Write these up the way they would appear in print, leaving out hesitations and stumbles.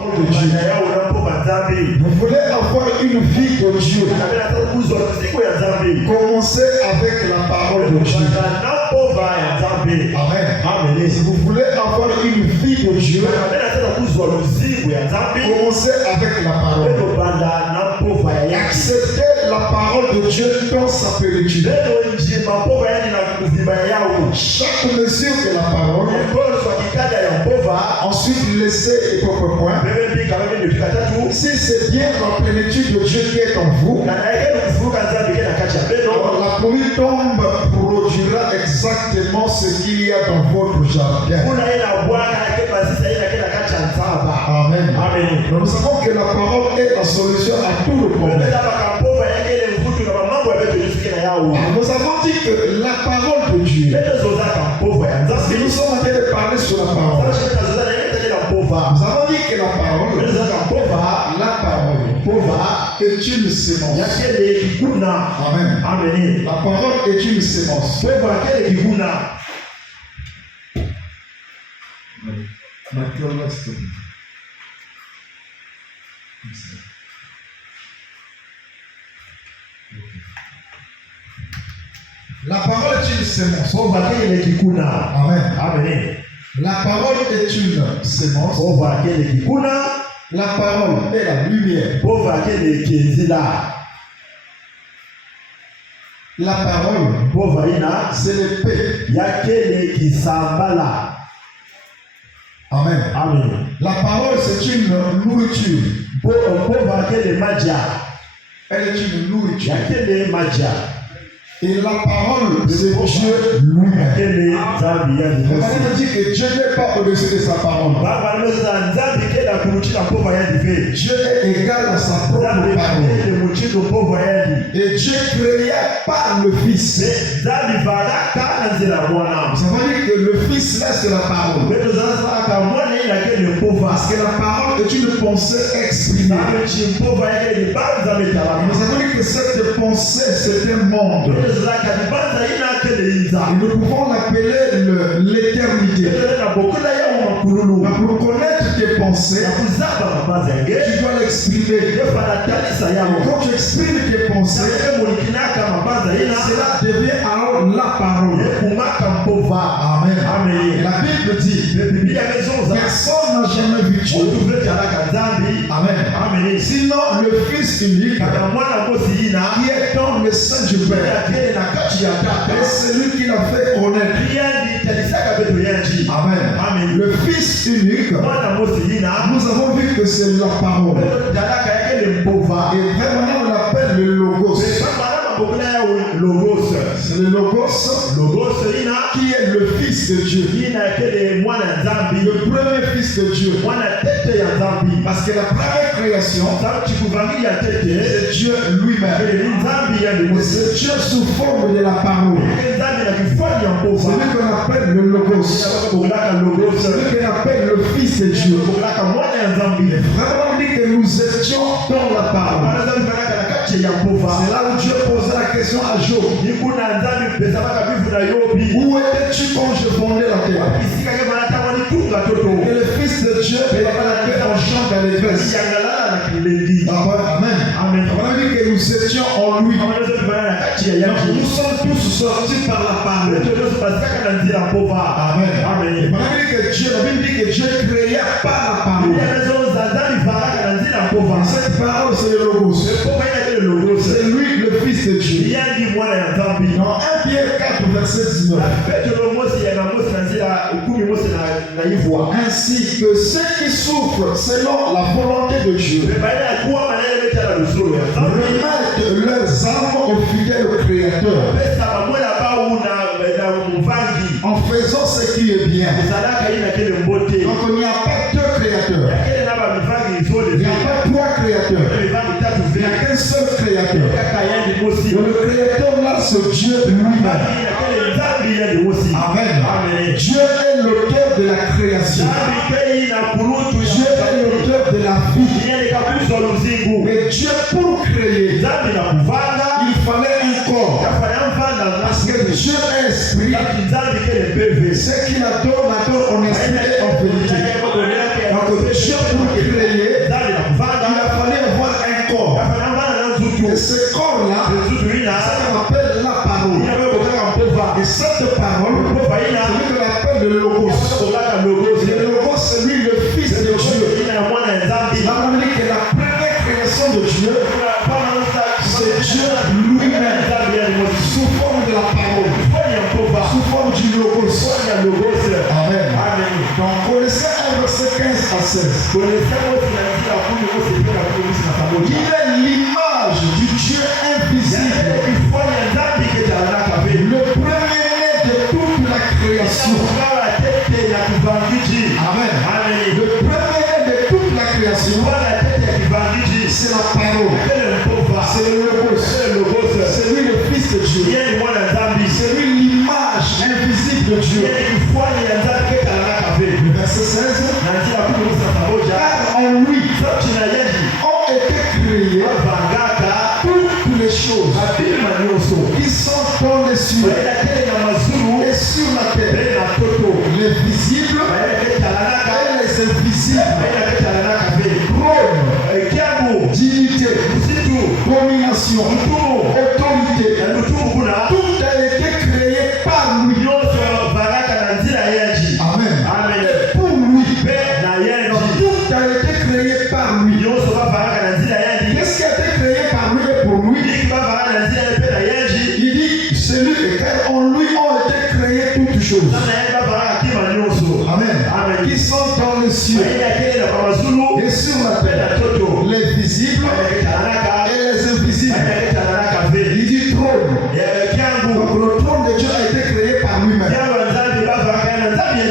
de Dieu. Vous voulez avoir une vie de Dieu. Commencez avec la parole de Dieu. Amen. Si vous voulez avoir une vie de Dieu, commencez avec la parole. Acceptez la parole de Dieu dans sa plénitude. Chaque mesure de la parole, ensuite laissez les propres points. Si c'est bien la plénitude de Dieu qui est en vous, la pluie tombe produira exactement ce qu'il y a dans votre jardin. Amen. Nous savons que la parole est la solution à tout le problème. Nous avons dit que la parole de Dieu, si nous sommes en train de parler sur la parole, nous avons dit que la parole est une semence. Amen. La parole est une semence. La parole est une semence. Amen. La parole est une semence. La parole est la lumière. La parole, c'est l'épée. Amen. La parole, c'est une nourriture. Elle est une nourriture. Et la parole, c'est Dieu lui-même. On dit que Dieu n'est pas au-dessus de sa parole. Dieu est égal à sa propre parole. Et Dieu créa par le Fils. Ça veut dire que le Fils, là, c'est la parole. Parce que la parole est une pensée exprimée. Nous avons dit que cette pensée, c'est un monde. Nous pouvons l'appeler l'éternité. Pour connaître tes pensées, tu dois l'exprimer. Quand tu exprimes tes pensées, cela devient alors la parole. Amen. La Bible dit, personne n'a jamais vu Dieu. Amen. Sinon, le Fils unique, qui est dans le sein du Père, et celui qui l'a fait connaître. Amen. Le Fils unique, nous avons vu que c'est la parole. Et vraiment, on l'appelle le Logos. C'est le Logos qui est le Fils de Dieu. Le premier Fils de Dieu. Parce que la première création, c'est Dieu lui-même. C'est Dieu sous forme de la parole. Celui qu'on appelle le Logos. Celui qu'on appelle le Fils de Dieu. Vraiment dit que nous étions dans la parole. C'est là où Dieu posa la question à Job. Où étais-tu quand je fondais la terre? Et le Fils de Dieu est en chant d'allégresse. Amen. On a dit que nous étions en lui. Nous sommes tous sortis par la parole. Amen. On a dit que Dieu, la Bible dit que Dieu créa par la parole. Cette parole, c'est le Logos. C'est lui le Fils de Dieu. Dans 1 Pierre 4, verset 19. Ainsi que ceux qui souffrent selon la volonté de Dieu remettent leurs âmes au fidèle Créateur en faisant ce qui est bien. Donc il n'y a pas deux créateurs. Il n'y a pas trois créateurs. Il n'y a qu'un seul créateur. Le créateur là, c'est Dieu lui-même. Amen. Dieu est l'auteur de la création. Dieu est l'auteur de la vie. Mais Dieu, pour créer, il fallait un corps. Parce que Dieu est esprit. Ce qu'il adore en esprit et en vérité. Donc Dieu, pour créer, dit que la première création de Dieu, c'est Dieu lui-même, sous forme de la parole, sous forme du logos. Amen. Donc, Colossiens 1, verset 15 à 16. Il est l'image du Dieu invisible, le premier-né de toute la création. Amen. Le premier-né de toute la création, c'est la parole, c'est le logos, c'est lui le Fils de Dieu, c'est lui l'image invisible de Dieu. Le verset 16, car en lui ont été créées toutes les choses qui sont dans les cieux et sur la terre, les visibles et les invisibles, trône, dignité, domination, autorité, tout a été créé par lui. Amen. Et pour lui, tout a été créé par lui. Qu'est-ce qui a été créé par lui et pour lui? Il dit, celui en lui ont été créées toutes choses. Amen. Qui sont dans les cieux et sur la terre, les visibles et les invisibles. Il dit trône. Donc le trône de Dieu a été créé par lui-même.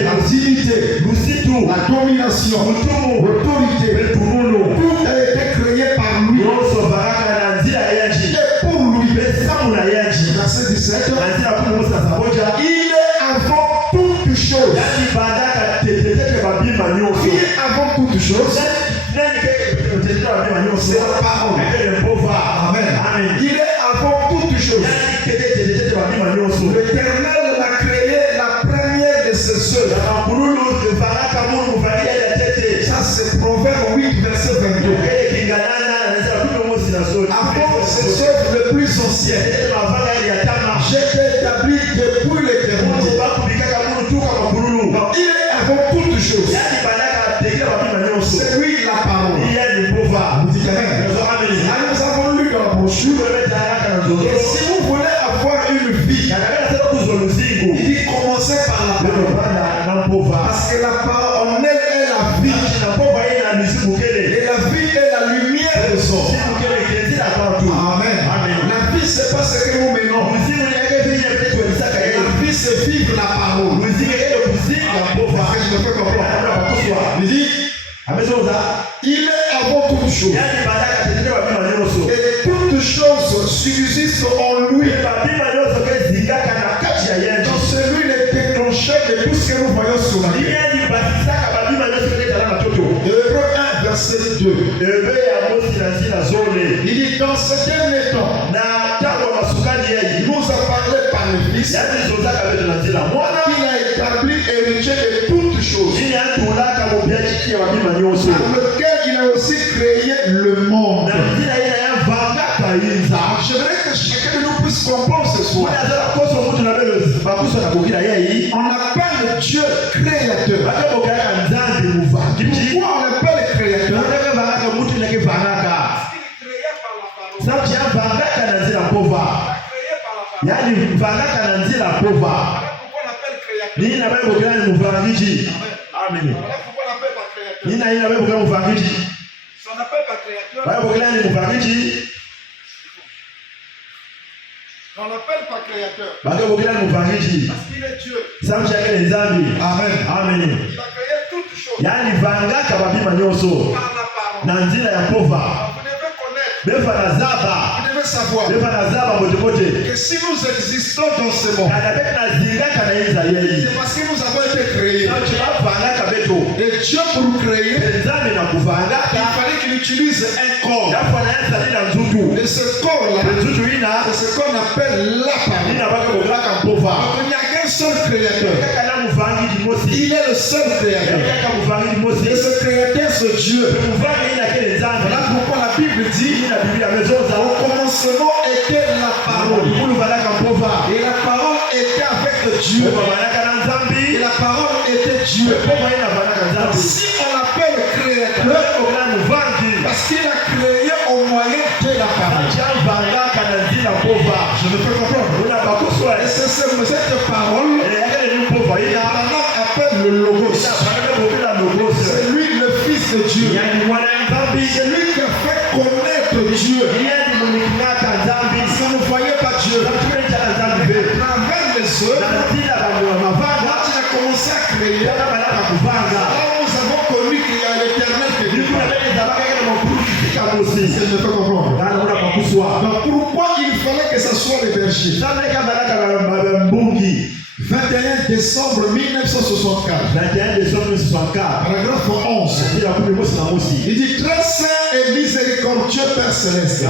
La dignité, la domination, l'autorité, tout a été créé par lui. Et pour lui, verset 17, il est avant toutes choses. Qui est avant toutes choses? C'est la parole. Amen. Il est avant toutes choses. L'Éternel a créé la première de ses œuvres. Ça c'est Proverbe 8, verset 22. Avant ses œuvres les plus anciennes, j'ai établi depuis l'éternité. Il est avant toutes choses. C'est lui la parole. Nous dit Amen. Nous avons lu dans la brochure. Et si vous voulez avoir une vie, il dit commencez par la parole. Parce que la parole en elle est la vie. Et la vie est la lumière des hommes. Amen. La vie c'est pas ce que nous menons. La vie c'est vivre la parole. Je me fais comprendre. Il dit il est avant toutes choses. Et toutes choses subsistent en lui. Donc c'est lui le déclencheur de tout ce que nous voyons sur la terre. Hébreux 1, verset 2. Il dit dans ce dernier temps, il nous a parlé par le Fils, qu'il a établi héritier de toutes choses, par lequel il a aussi créé le monde. J'aimerais que chacun de nous puisse comprendre ce soir. On appelle Dieu créateur. Pourquoi on l'appelle créateur? On l'appelle pas créateur. Parce qu'il est Dieu. Amen. Il a créé toutes choses. Par la parole. Vous devez connaître. Vous devez savoir que si nous existons dans ce monde, c'est parce que nous avons été créés. Et Dieu pour nous créer, il fallait qu'il utilise un corps. Et ce corps-là, c'est ce qu'on appelle la parole. Donc il n'y a qu'un seul créateur. Il est le seul créateur. Et ce créateur, c'est Dieu. Voilà pourquoi la Bible dit au commencement était la parole. Et la parole était avec Dieu. Et la parole était Dieu. Donc si on l'appelle créateur, Parce qu'il a créé au moyen de la parole. Je me fais comprendre. Et c'est cette parole qu'Abraham appelle le Logos. C'est lui le Fils de Dieu. C'est lui qui a fait connaître Dieu. Vous ne voyez pas Dieu. À travers les œuvres, quand il a commencé à créer, là nous avons connu qu'il y a l'éternel que Dieu. Je me fais comprendre. Donc pourquoi il fallait que ce soit les bergers? 21 décembre 1964. Paragraphe 11. Il dit très saint et miséricordieux Père Céleste.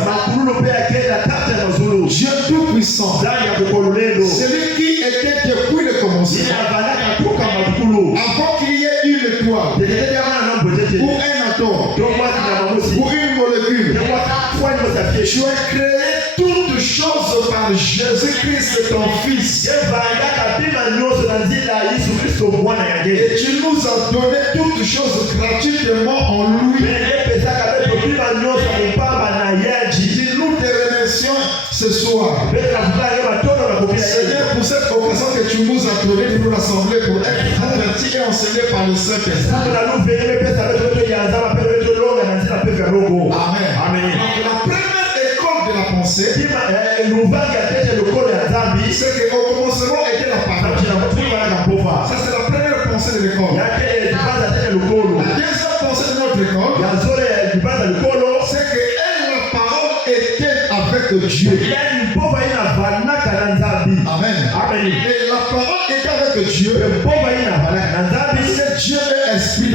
Dieu Tout-Puissant. Celui qui était depuis le commencement. Avant qu'il y ait une étoile. Ou un atome. Ou une molécule. Tu as créé toutes choses par Jésus-Christ ton Fils. Et tu nous as donné toutes choses gratuitement en lui. Nous te remercions ce soir. Seigneur, pour cette occasion que tu nous as donnée de nous rassembler pour être avertis et enseignés par le Saint-Esprit. Amen. Donc la première école de la pensée, c'est qu'au commencement était la parole. Ça c'est la première pensée de l'école. La deuxième pensée de notre école, c'est que la parole était avec Dieu. Amen. Et la parole était avec Dieu. C'est Dieu est esprit.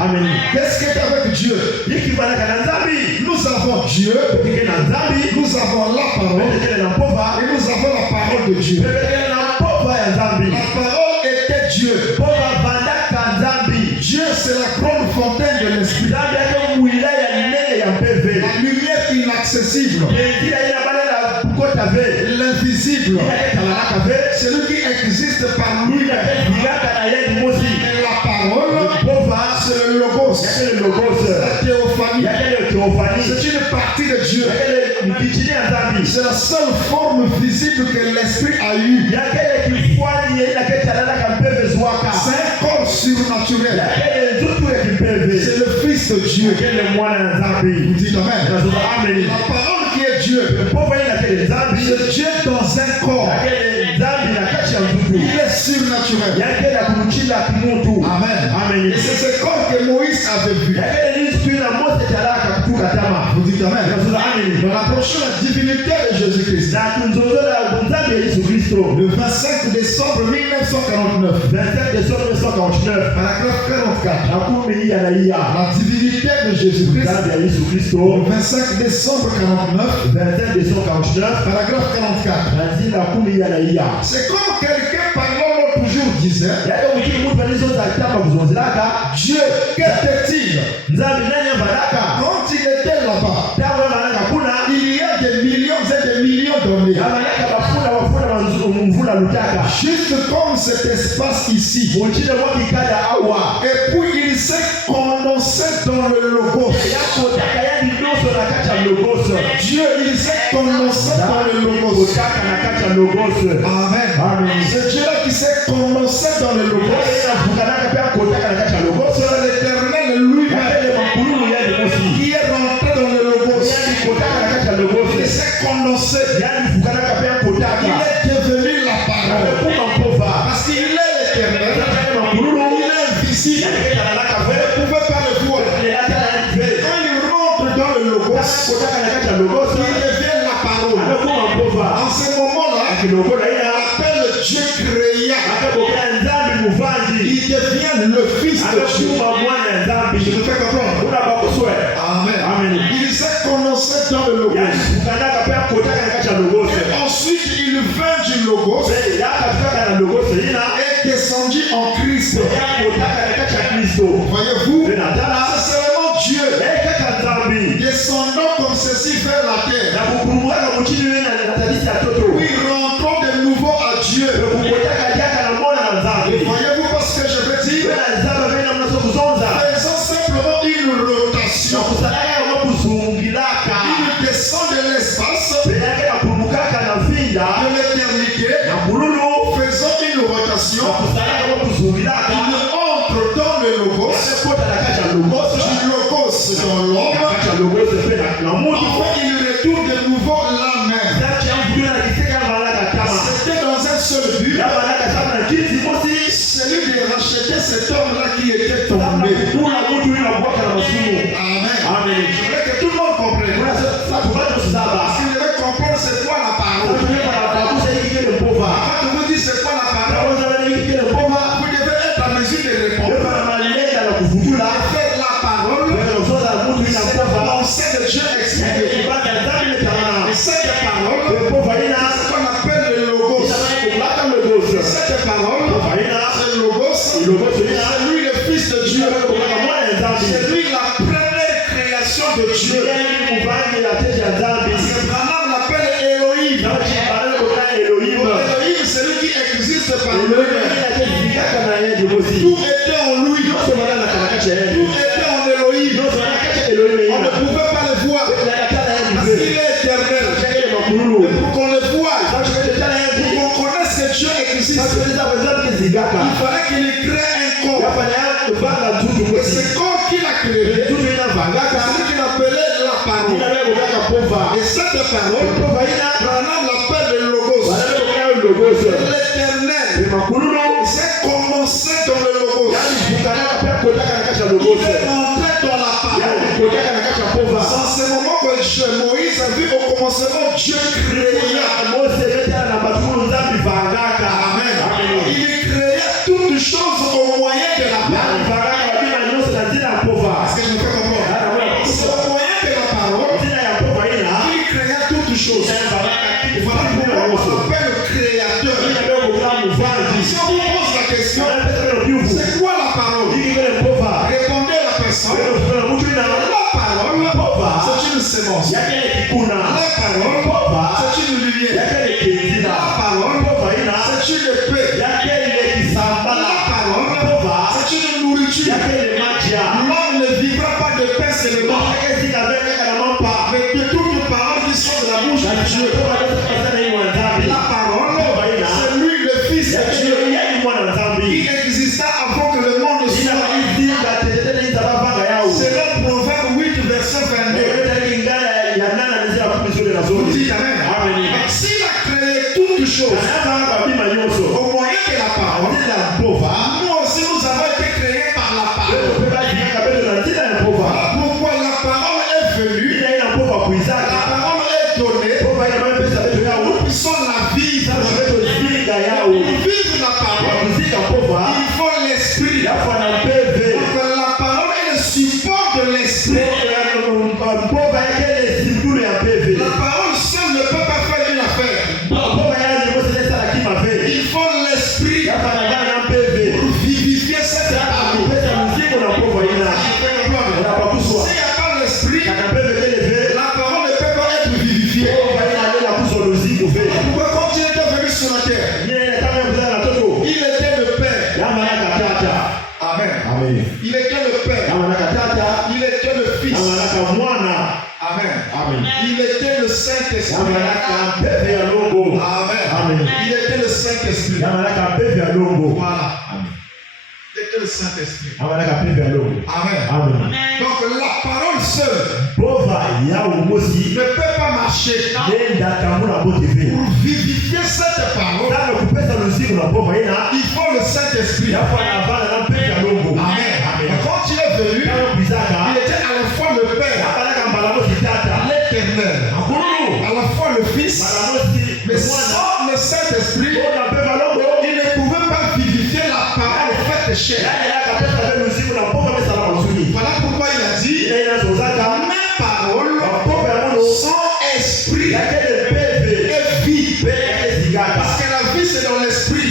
Amen. Qu'est-ce qui est avec Dieu? Nous avons Dieu. Nous avons la parole. Et nous avons la parole de Dieu. La parole était Dieu. Dieu, c'est la grande fontaine de l'esprit. La lumière inaccessible. L'invisible. Celui qui existe par lui. Et la parole, c'est le Logos. La théophanie. C'est une partie de Dieu. C'est la seule forme visible que l'esprit a eue. C'est un corps surnaturel. C'est le Fils de Dieu. Vous dites Amen. La parole qui est Dieu, c'est Dieu dans un corps. Il est surnaturel. Amen. Et c'est ce corps que Moïse avait vu. Vous dites Amen. Nous approchons la divinité de Jésus-Christ. Le 25 décembre 1949. Paragraphe 44. La divinité de Jésus-Christ. Le 25 décembre 49. Paragraphe 44. C'est comme quelqu'un parlant l'autre jour disait, Dieu, qu'était-il? Quand il était là-bas, il y a des millions et des millions d'années. Juste comme cet espace ici. Et puis il s'est condensé dans le Logos. Dieu, il s'est condensé dans le Logos. Amen. C'est Dieu qui s'est condensé dans le Logos. C'est l'Éternel lui-même qui est rentré dans le Logos. Il s'est condensé. Il est devenu la parole. Parce qu'il est l'Éternel. Il est invisible. Vous ne pouvez pas le voir. Quand il rentre dans le Logos, il devient la parole. En ce moment-là, on appelle Dieu créa. Il devient le Fils de Dieu. Je me fais comprendre. Amen. Il s'est condensé dans le Logos. Et ensuite, il vint du Logos et descendu en Christ. Voyez-vous, c'est seulement Dieu descendant comme ceci vers la terre. Oui, rentrons de nouveau à Dieu. Voyez-vous pas ce que je veux dire? simplement une rotation. Il descend de l'espace, de l'éternité, faisant une rotation. Il entre dans le logos, du logos dans l'homme. Enfin, il retourne de nouveau la main. C'était dans un seul but, celui de racheter cet homme-là qui était tombé. Amen. Je voudrais que tout le monde comprenne. Parce que je vais comprendre c'est quoi la parole. Quand on vous dit c'est quoi la parole, vous devez être en mesure de répondre. Faire la parole, c'est la pensée de Dieu exprimée. Et cette parole, c'est ce qu'on appelle le logos. Cette parole, c'est le logos, c'est lui le Fils de Dieu. C'est lui la première création de Dieu. C'est Branham l'appelle Elohim. Elohim, c'est lui qui existe par lui-même. Tout était en lui. Tout était en Elohim. On ne pouvait pas le voir parce qu'il est éternel. Et pour qu'on le voie, pour qu'on connaisse que Dieu existe, il fallait qu'il crée un corps. Et ce corps qu'il a créé, c'est ce qu'il appelait la parole. Et cette parole, Branham l'appelle le logos. L'éternel, c'est commencé dans le logos. Il est entré dans la parole. Sans ce moment que Moïse a vu au commencement Dieu créa. Amen. Il créa toutes choses au moyen de la parole. Est-ce que je me fais comprendre? C'est au moyen de la parole qu'il créa toutes choses. Voilà pourquoi on s'appelle le créateur. Si on vous pose la question, c'est quoi la parole? Répondez à la personne. La parole, c'est une sémence. La parole, c'est une lumière. La parole, c'est une paix. La parole, c'est une nourriture. L'homme ne vivra pas de pain seulement, mais de toutes les paroles qui sont de la bouche de Dieu. La parole, c'est lui le Fils de Dieu, qui exista avant que le monde soit. C'est le Proverbe 8, verset 22. Vous dites Amen. S'il a créé toutes choses au moyen de la parole, nous aussi nous avons été créés par la parole. Voilà pourquoi la parole est venue, la parole est donnée, nous puissions la vivre. Pour vivre la parole, il faut l'esprit. Donc la parole est le support de l'esprit. La parole seule ne peut pas faire une affaire. Il faut l'esprit pour vivifier cette parole. S'il n'y a pas l'esprit, la parole ne peut pas être vivifiée. Pourquoi quand il était venu sur la terre, il était le Père. Amen. Il était le Père. Il était le Fils. Amen. Il était le Saint-Esprit. Amen. Il était le Saint-Esprit. Voilà. Il était le Saint-Esprit. Amen. Donc la parole seule ne peut pas marcher pour vivifier cette parole. Il faut le Saint-Esprit. Amen. Quand il est venu, il était à la fois le Père, l'éternel, à la fois le Fils, mais sans le Saint-Esprit, il ne pouvait pas vivifier la parole faite chair. Voilà pourquoi il a dit mes paroles sont esprit et vie. Parce que la vie c'est dans l'esprit.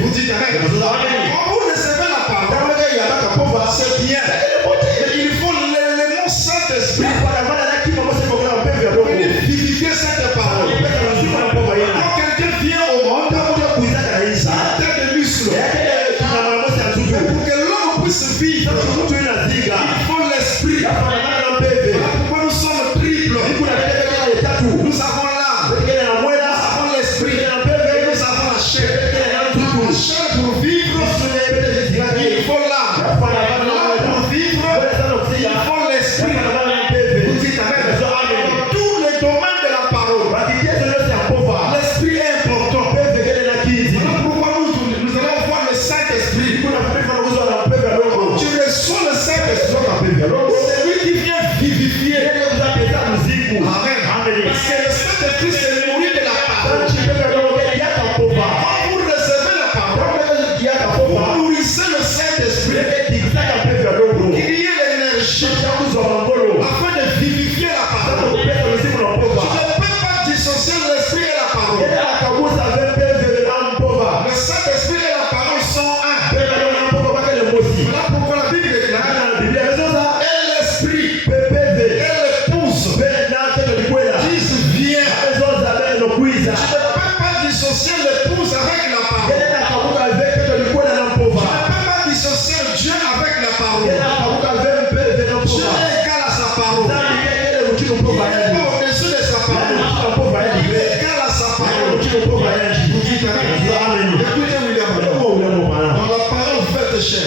Vous dites Amen. Quand vous recevez la parole, c'est bien. Il faut l'élément Saint-Esprit pour vivifier cette parole. Quand quelqu'un vient au monde, il a un tas de muscles. Pour que l'homme puisse puisse vivre, il faut l'esprit. Voilà pourquoi nous sommes triples. Nous avons l'âme, nous avons l'esprit et nous avons la chair. La chair pour vivre, il faut l'âme. Pour vivre, il faut l'esprit. Vous dites amen. Dans tous les domaines de la parole, l'esprit est important. Voilà pourquoi nous allons voir le Saint-Esprit. Quand tu reçois le Saint-Esprit, c'est lui qui vient vivifier. Amen. Parce que le Saint-Esprit se nourrit de la parole. Quand vous recevez la parole, vous nourrissez le Saint-Esprit pour qu'il y ait l'énergie afin de vivifier la parole. Tu ne peux pas dissocier l'esprit et la parole. Le Saint-Esprit et la parole sont un. Voilà pourquoi la Bible déclare et l'esprit et l'épouse disent viens. Tu ne peux pas dissocier l'épouse avec la parole. Tu ne peux pas dissocier Dieu avec la parole. Dieu est égal à sa parole. Il n'est pas au-dessus de sa parole. Il est égal à sa parole. Vous dites amen. Écoutez William. Dans la parole faite chair.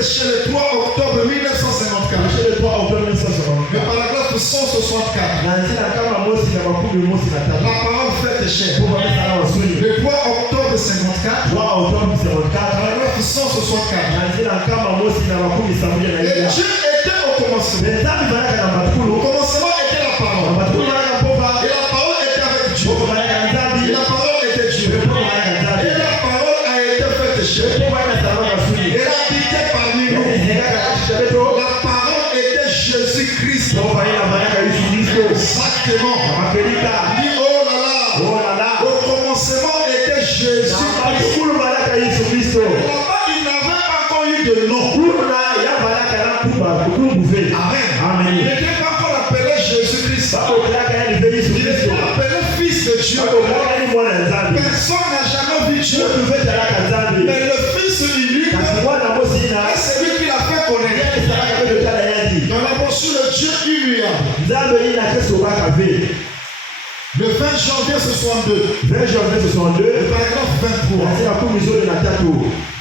Chez le 3 octobre 1954. Le paragraphe 164. La parole faite chair. Le 3 octobre 54. Paragraphe 164. Et Dieu était au commencement. Au commencement était la parole. Et la parole était avec Dieu. Et la parole était Dieu. Et la parole a été faite chair. Elle habitait parmi nous. La parole était Jésus-Christ. Exactement. Dit oh là là. Au commencement était Jésus-Christ. Là-bas, il n'avait pas encore eu de nom. Amen. Il n'était pas encore appelé Jésus-Christ. Il était appelé Fils de Dieu. Personne n'a jamais vu Dieu. Mais le Fils unique, c'est lui qui l'a fait connaître. Dans la brochure de Dieu immuable. Le 20 janvier 62. Le paragraphe 23.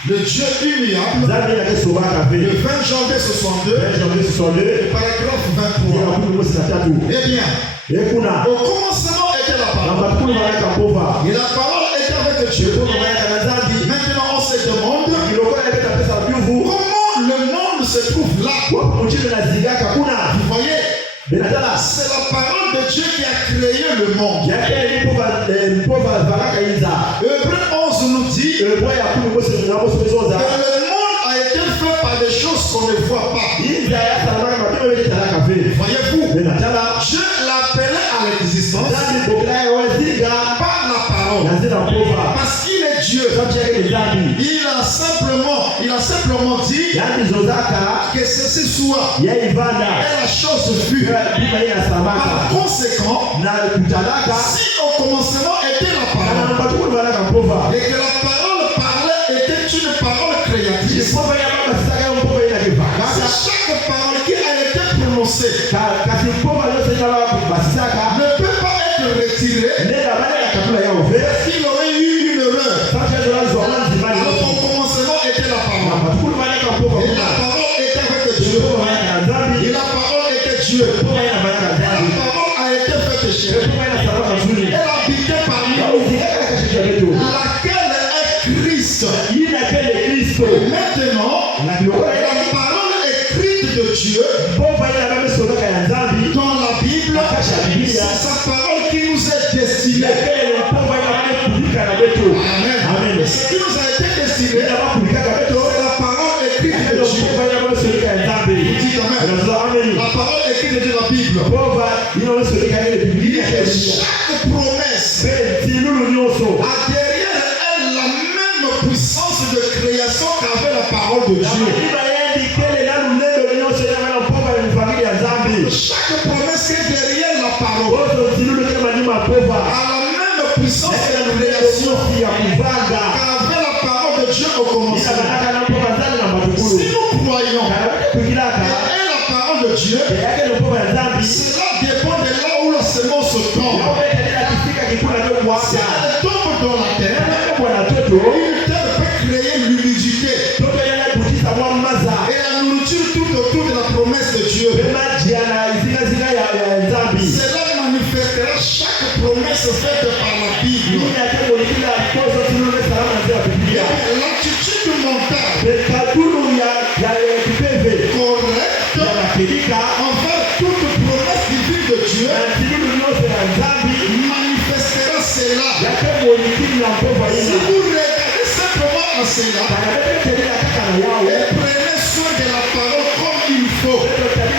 Le Dieu immuable. Le 20 janvier 62. Le paragraphe 23. Eh bien, au commencement était la parole. Et la parole était avec Dieu. Maintenant on se demande comment le monde se trouve là. Vous voyez, c'est la parole de Dieu qui a créé le monde. Hébreux 11 nous dit que le monde a été fait par des choses qu'on ne voit pas. Voyez-vous, Dieu l'appelait à l'existence par la parole. Parce qu'il est Dieu. Il a simplement dit que ceci soit. Et la chose fut. Par conséquent, si au commencement était la parole, et que la parole parlait était une parole créatrice, c'est chaque parole qui a été prononcée ne peut pas être retirée parce qu'il aurait eu une erreur. Alors au commencement était la parole. Et la parole était avec Dieu. Et la parole était Dieu. La parole a été faite chair. Elle habitait parmi nous. Laquelle est Christ. Et maintenant, la parole écrite de Dieu dans la Bible, c'est sa parole qui nous est destinée. Amen. Ce qui nous a été destiné, c'est la parole écrite de Dieu. Vous dites amen. La parole écrite de la Bible. Il y a chaque promesse a derrière elle la même puissance de création qu'avait la parole de Dieu. Chaque promesse qui est derrière la parole a la même puissance de création qu'avait la parole de Dieu au commencement. la parole de Dieu, cela dépend de là où la semence tombe. Si elle tombe dans la terre, une terre peut créer l'humidité et la nourriture tout autour de la promesse de Dieu. Cela manifestera chaque promesse faite par la Bible. L'attitude mentale correcte envers toute promesse divine de Dieu manifestera cela. Si vous regardez simplement à cela et prenez soin de la parole comme il faut, le fait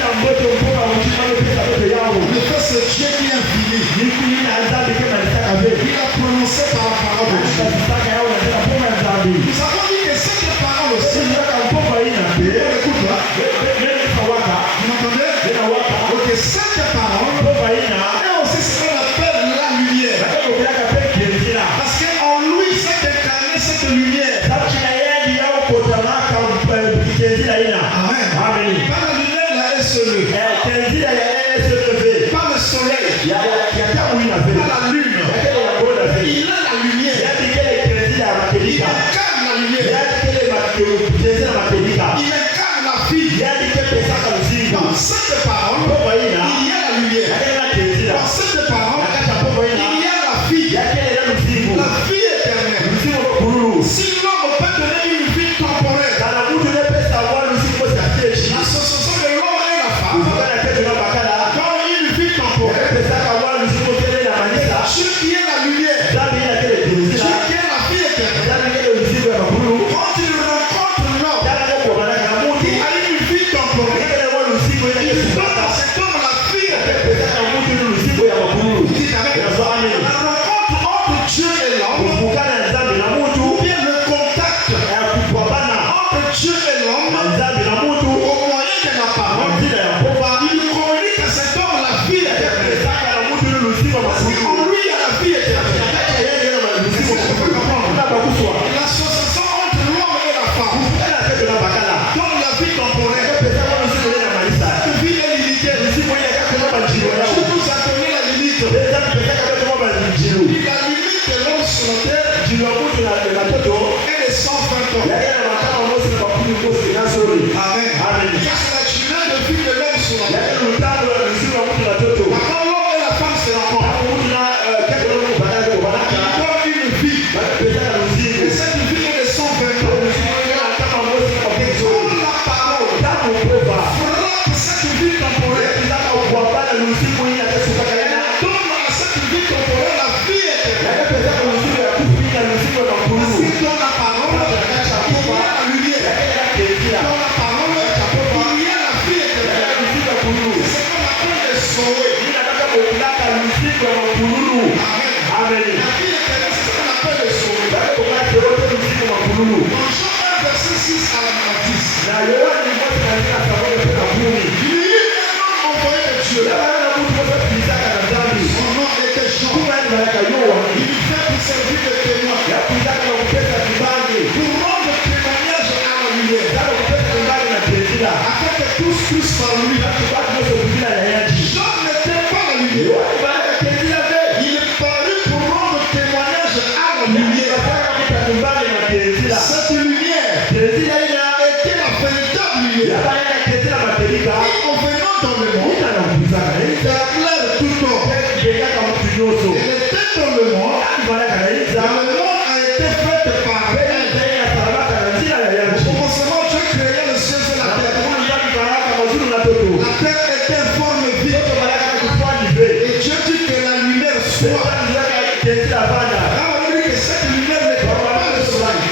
c'est Dieu qui est infini. Il a prononcé par la parole de Dieu. Nous avons dit que cette parole aussi, vous m'entendez? Ok, cette parole est aussi ce qu'on appelle la lumière. Parce qu'en lui s'est incarnée cette lumière. Amen. Par la lumière, la est se lever. Par le soleil, par la lune. Il a la lumière. Il incarne la lumière. Il incarne la vie. Dans cette parole, il y a la lumière. Dans cette parole, il y a la vie. La vie éternelle. Si l'homme peut donner une vie temporaire, l'association de l'homme et la femme, dans une vie temporaire, Dieu qui est la lumière, Dieu qui est la vie éternelle, quand il rencontre l'homme qui a une vie temporaire, il donne à cet homme la vie éternelle. Dites avec moi, la rencontre entre Dieu et l'homme, ou bien le contact entre Dieu et l'homme, au moyen de la parole, il communique à cet homme la vie éternelle. Parce qu'en lui, il y a la vie éternelle. L'association entre l'homme et la femme donne la vie temporaire. La vie est limitée. Je vous a donné la limite. La limite de l'homme sur la terre est de 120 ans. Amen. Ça, c'est la durée de vie de l'homme sur la terre. Quand l'homme et la femme se rencontrent, ils donnent une vie. Et cette vie est de 120 ans. Et quand la parole frappe cette vie temporaire, elle donne à cette vie temporaire la vie éternelle. Parce que dans la parole, il y a la lumière. Dans la parole, il y a la vie éternelle. C'est ce qu'on appelle le Zoé. Amen. La vie éternelle, c'est ce qu'on appelle le Zoé. Dans Jean 1, verset 6 à 10. Il y eut un homme envoyé de Dieu. Son nom était Jean. Il vient pour servir de témoin. Pour rendre témoignage à la lumière. Afin que tous puissent par lui. Jean n'était pas la lumière. Il est paru pour rendre témoignage à la lumière. Cette lumière était la véritable lumière. Et en venant dans le monde, éclaire tout homme. Elle était dans le monde. Le monde a été fait par elle. Au commencement, Dieu créa le ciel et la terre. La terre était forme vide. Et Dieu dit que la lumière soit. Alors on dit que cette lumière n'était pas le soleil.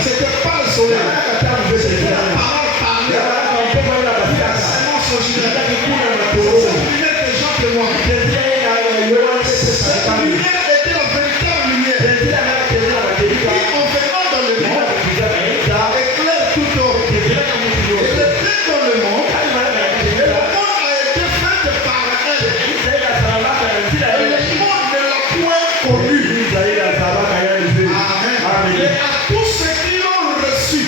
C'était pas le soleil. C'était la parole parlée. La sémence originale. Cette lumière que Jean témoigne. Cette lumière était la véritable lumière. Et en venant dans le monde, éclaire tout homme. Elle était dans le monde. Le monde a été fait par elle. Et le monde ne l'a point connue. Amen. Et à tous ceux qui l'ont reçu,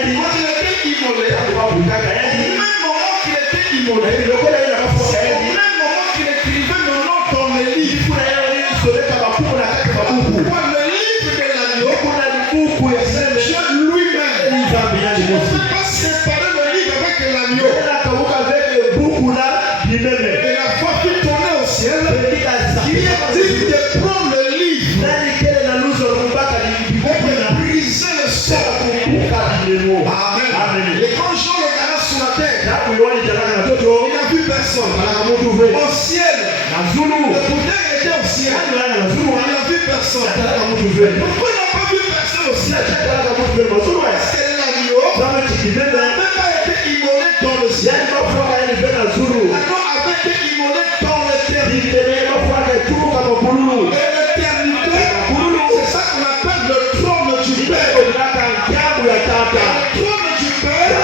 yaani quand il était immolé, akubabukaka au yaani même moment qu'il était immolé, lokola ye nakafuaka c'est au yaani même moment qu'il écrivait nos noms dans les livres. kuna ye soleka bakumu na kati babuku Pourquoi le livre de l'agneau, kuna libuku ya c'est sembe Dieu lui-même. nzambe yaani Tu ne mosi peux pas séparer le livre avec l'agneau. ela kabuka veke buku na limeme Et la fois qu'il tournait au ciel, pendika il a dit de prendre le livre nani kele na luzo lumbaka et libuku de na briser le sort. kubuka lilemo Amen. amen Et quand Jean le regardait sur la terre, na kuiwani jalaka na toto il n'a vu personne. alaka mutu ve Au ciel, na zulu le bouddha était au ciel. yani wana na zulu Il n'a vu personne. alaka mutu ve Pourquoi il n'a pas vu personne au ciel? alaka mutu ve mazulu Parce que l'agneau zama n'a chikivende même pas été immolé dans le ciel. yani mafuaka yani ve na zulu L'agneau avait été immolé dans l'éternité. liteme mafuaka eturuka mabululu Et l'éternité, c'est ça qu'on appelle le trône du Père. olaka nkiamu ya tata Le trône du Père,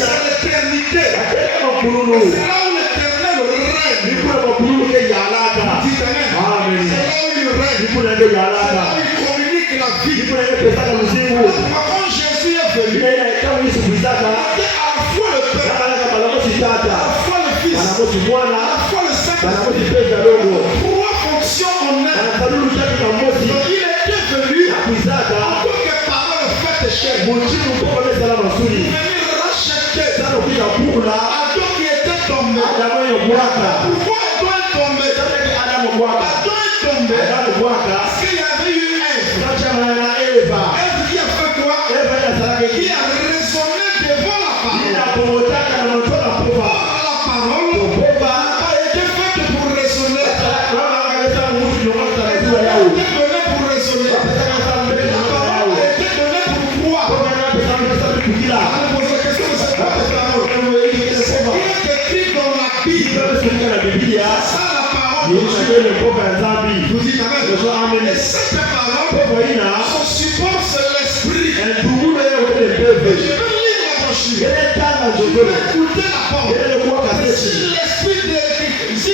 c'est l'éternité. ateka mabululu C'est là où l'éternel règne. nikuna mabululu ke yalaka Dites Amen. amen C'est là où il règne. nikuna ndio C'est là yalaka où il communique la vie. nikuna ndio pesaka luzimu Quand Jésus est venu, ina kama yesu kuisaka il était à la fois le Père, nakalaka balamosi à tata la fois le Fils, balamosi à mwana la fois le Saint-Esprit. balamosi pesa dogo Trois fonctions en un. banakalulu tatu na mosi Donc il était venu en kuisaka tant que parole faite chair. muchinu mpoko mesala masuli Venir racheter sana kuja kula Adam qui était tombé. adamu yo mwaka Pourquoi Adam est tombé? sanake adamu mwaka Adam est tombé adamu mwaka parce qu'il y avait eu Ève. kachamana na eva Ève qui a fait quoi? eva inasalake Qui a raisonné devant la parole. inapomotaka na matola pova Or, la parole topova a été faite pour raisonner. akalesa mutu nyongota Elle najua a yao été donnée pour raisonner. apesaka mbele La nyongota parole yao a été donnée pour croire. kama pesa pesa kukila On pose la question de cette parole. Ce qui est écrit dans la Bible, kulinga na biblia ça la parole de Dieu. yeye mpoka ya dhambi Vous dites Amen. ndio amen Et cette parole, poko ina son support c'est l'esprit. ndugulo yeye wote Je bebe vais lire la brochure. yeye tanga Je ndogo vais écouter la parole. yeye kwa Si kaseti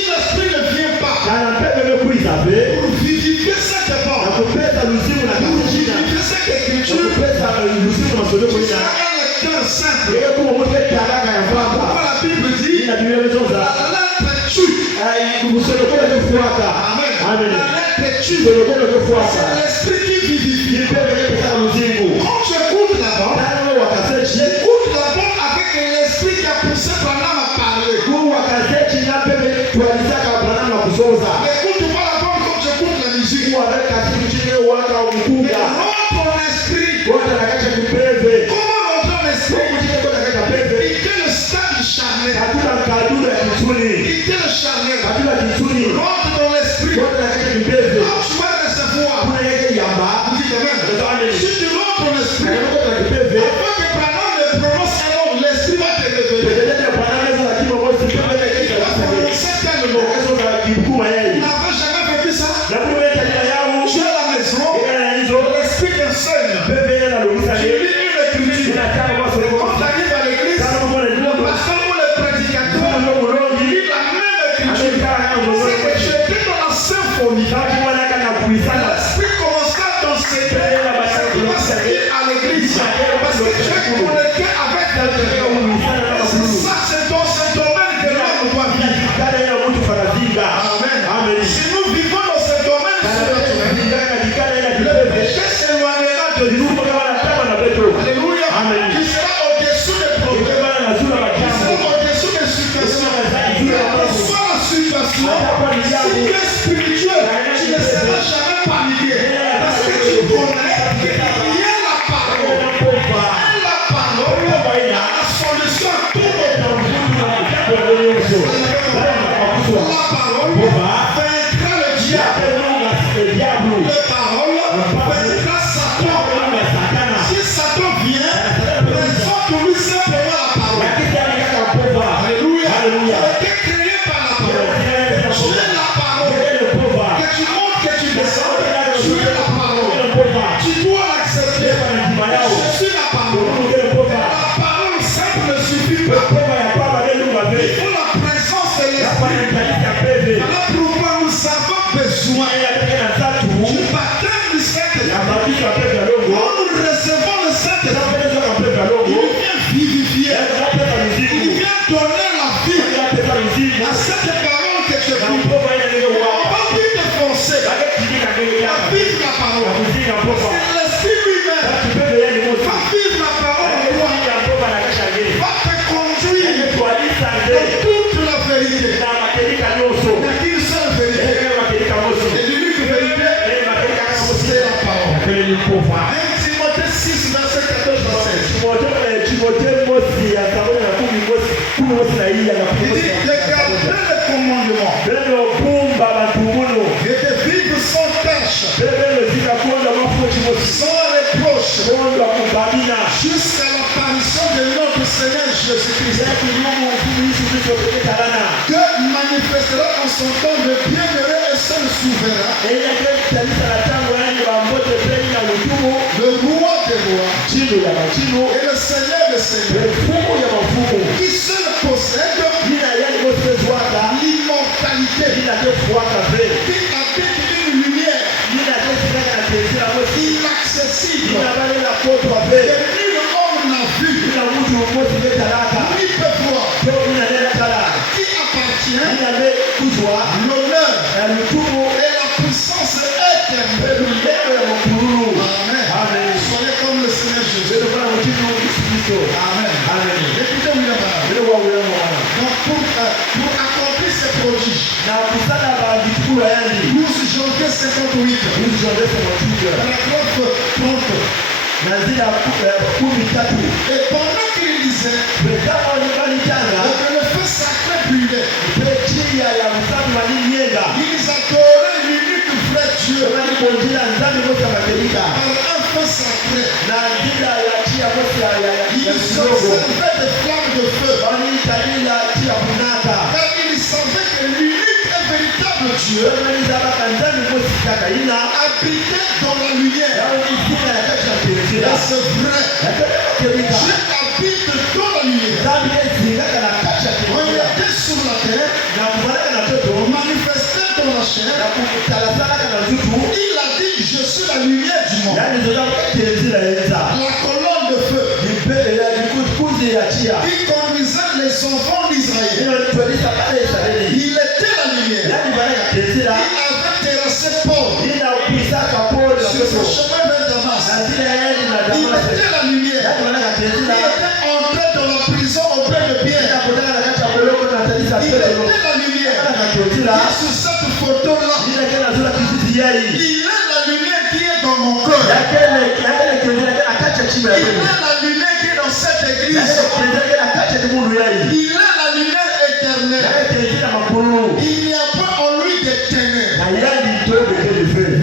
l'esprit ne vient pas kana pepe kuisabe pour vivifier cette na parole, kupesa luzimu na pour kaseti vivifier cette na écriture, kupesa luzimu na masomo tu ina seras un lecteur simple. yeye kwa mmoja kadaka ya Pourquoi baba la Bible dit ina biblia mzoza la lettre tue. kumusonokela kufuata Amen. amen La lettre tue. sonokela C'est kufuata l'esprit qui vivifie. pepe pesa luzimu Quand j'écoute là-bas, kana wakaseti j'écoute là-bas avec l'esprit qui a poussé Branham à parler. kwa wakaseti na pepe tualisaka bwana na kusoza N'écoute pas la parole comme j'écoute la musique. kwa katika chini waka Mais mkunga rends ton esprit. wote nakaka kipeve Comment rendre ton esprit? kuchika kwa nakaka peve Quitter le stade charnel. hakuna kadula ya kituni Quitter le charnel. kadula kituni Rentre dans l'esprit. wote nakaka kipeve Quand tu vas recevoir, kuna yake yamba vous dites Amen. Si tu rentres ton esprit, kwa kipeve avant que Branham ne prononce un nom, l'esprit va te révéler. pelele bwana meza lakini mosi pepe Il va prononcer tel nom. kazo ka kikuma Tu yeye n'avais jamais vécu ça. na kumbe tania yao Tu es à la maison, ina hizo l'esprit t'enseigne. pepe na lugisa Tu yeye lis une écriture. ina kama kwa Quand soko tu arrives à l'église, kama kwa le ndio pasteur ou le prédicateur ndio mulongi lit la même écriture. C'est que tu étais dans la symphonie. kama mwana kana kuisana L'esprit commencera à t'enseigner ce qui va servir à l'église. Parce que tu es connecté avec l'intérieur. Ça, c'est ton domaine que l'homme doit vivre. kana ina mtu farazinga Amen. amen Si nous vivons dans ce domaine, le péché s'éloignera de nous. Alléluia. Amen. Tu seras au-dessous des problèmes. Tu seras au-dessous des situations. Quelle que soit la situation, si tu es spirituel, tu ne seras jamais paniqué. Parce que tu connais qu'il y a la parole. Et la parole est la solution à tout La parole vaincra le diable. La parole vaincra Satan. Si Satan vient, présente-lui simplement la parole. Alléluia. Tu as été créé par la parole. Tu es la parole. Que tu montes, que tu descends, tu es la parole. Tu dois l'accepter. Je suis la parole. La parole simple ne suffit pas. Il faut la présence de l'esprit. Voilà pourquoi de garder le commandement et de vivre sans tâche, sans reproche, jusqu'à l'apparition de notre Seigneur Jésus-Christ, que manifestera en son temps le bienheureux et seul souverain, le roi des rois et le Seigneur des seigneurs, qui seul possède l'immortalité, qui habite une lumière inaccessible, que nul homme n'a vu, ni peut voir, qui appartient l'honneur et la puissance éternelle. Amen. Soyez comme le Seigneur Jésus. Amen. Écoutez-moi. Donc pour accomplir ces prodiges, 12 janvier 58, paragraphe 30. Et pendant qu'il lisait, que le feu sacré brûlait, ils adoraient l'unique vrai Dieu par un feu sacré. Ils observaient des flammes de feu, car ils savaient que l'unique et véritable Dieu habitait dans la lumière. Et c'est vrai, Dieu habite dans la lumière. On était sur la terre, manifesté dans la chair. Il a dit, je suis la lumière du monde. La colonne de feu qui conduisait les enfants d'Israël. Il était la lumière. Il avait terrassé Paul sur son chemin vers Damas. Il était la lumière. Il était entré dans la prison auprès de Pierre. Il était la lumière. Et sur cette photo-là, il est la lumière qui est dans mon cœur. Il est la lumière qui est dans cette église. Il est la lumière éternelle. Il n'y a pas en lui des ténèbres.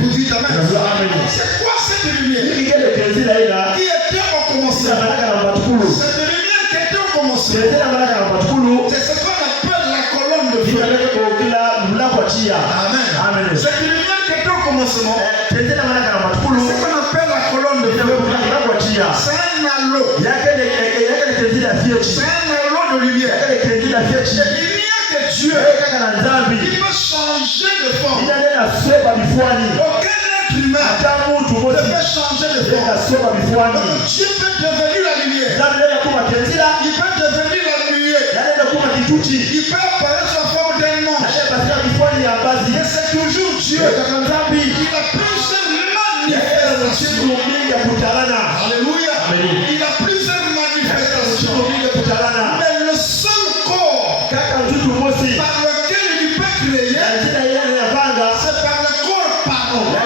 Vous dites amen. C'est quoi cette lumière qui était au commencement? Cette lumière qui était au commencement, c'est ce qu'on appelle la colonne de feu. Amen. Cette lumière qui était au commencement, c'est ce qu'on appelle la colonne de feu. C'est un halo. C'est un halo de lumière. Et il n'y a que Dieu qui peut changer de forme. Aucun être humain ne peut changer de forme. Dieu peut devenir la lumière. Il peut devenir la lumière. Il peut apparaître sous la forme d'un ange. Mais c'est toujours Dieu. Il a plusieurs manifestations. Alléluia. Il a plusieurs manifestations. Mais le seul corps par lequel il peut créer, c'est par le corps parole.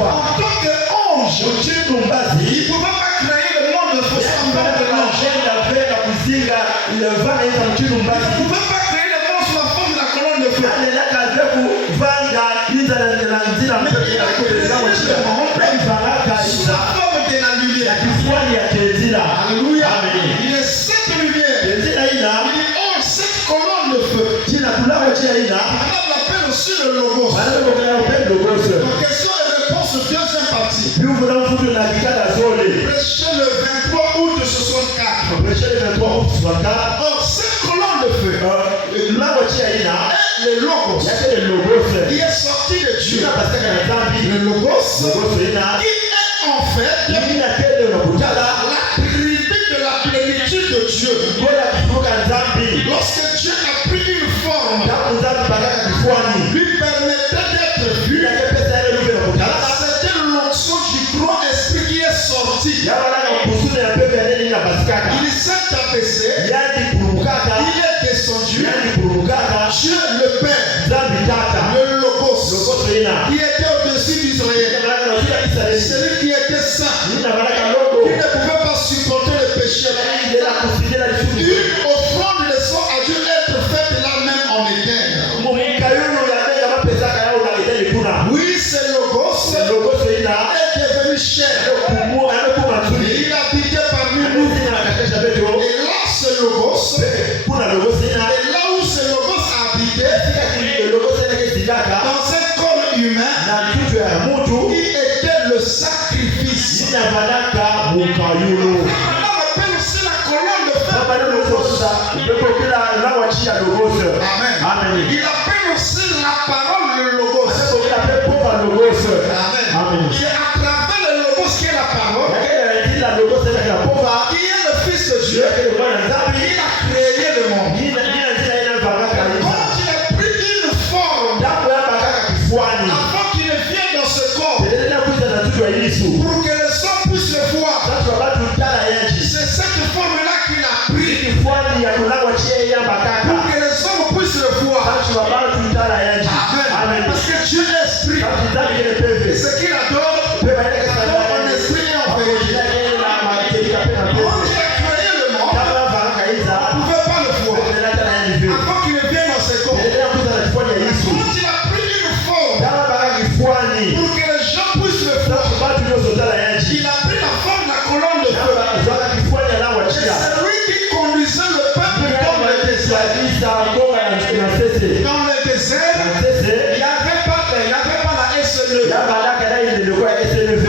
En tant qu'ange, il ne pouvait pas créer le monde de fausse en forme de l'ange. Il ne pouvait pas créer le monde sous la forme de la colonne de feu. Mais il a créé le monde sous la forme de la lumière. Alléluia. Il est cette lumière. Il dit, oh, cette colonne de feu. On l'appelle aussi le logos. Donc, question et réponse, deuxième partie. Prêché le 23 août 64. Or, cette colonne de feu est le logos qui est sorti de Dieu. Le logos qui est en fait la tribu de la plénitude de Dieu. Lorsque Dieu a pris une forme, lui permettait d'être vu. C'était l'onction du grand esprit qui est sorti. Il s'est abaissé. Il est descendu. Dieu le Père, le Logos, qui était au-dessus d'Israël, celui qui était saint, qui ne pouvait pas supporter le péché, Amen. Il appelle aussi la parole le logos. Amen. Et à travers le logos qui est la parole, qui est le Fils de Dieu, il a créé le monde. Quand il a pris une forme avant qu'il ne vienne dans ce corps, pour que les hommes puissent le voir, c'est cette forme-là qu'il a pris pour que les hommes puissent le voir. Amen. Parce que Dieu est esprit. Et ce qu'il adore, en esprit et en vérité. Quand il a créé le monde, on ne pouvait pas le voir avant qu'il ne vienne dans ce corps. Quand il a pris une forme pour que les gens puissent le voir, il a pris la forme de la colonne de feu. Et c'est lui qui conduisait le peuple dans le désert. Dans le désert, il n'y avait pas la SNE.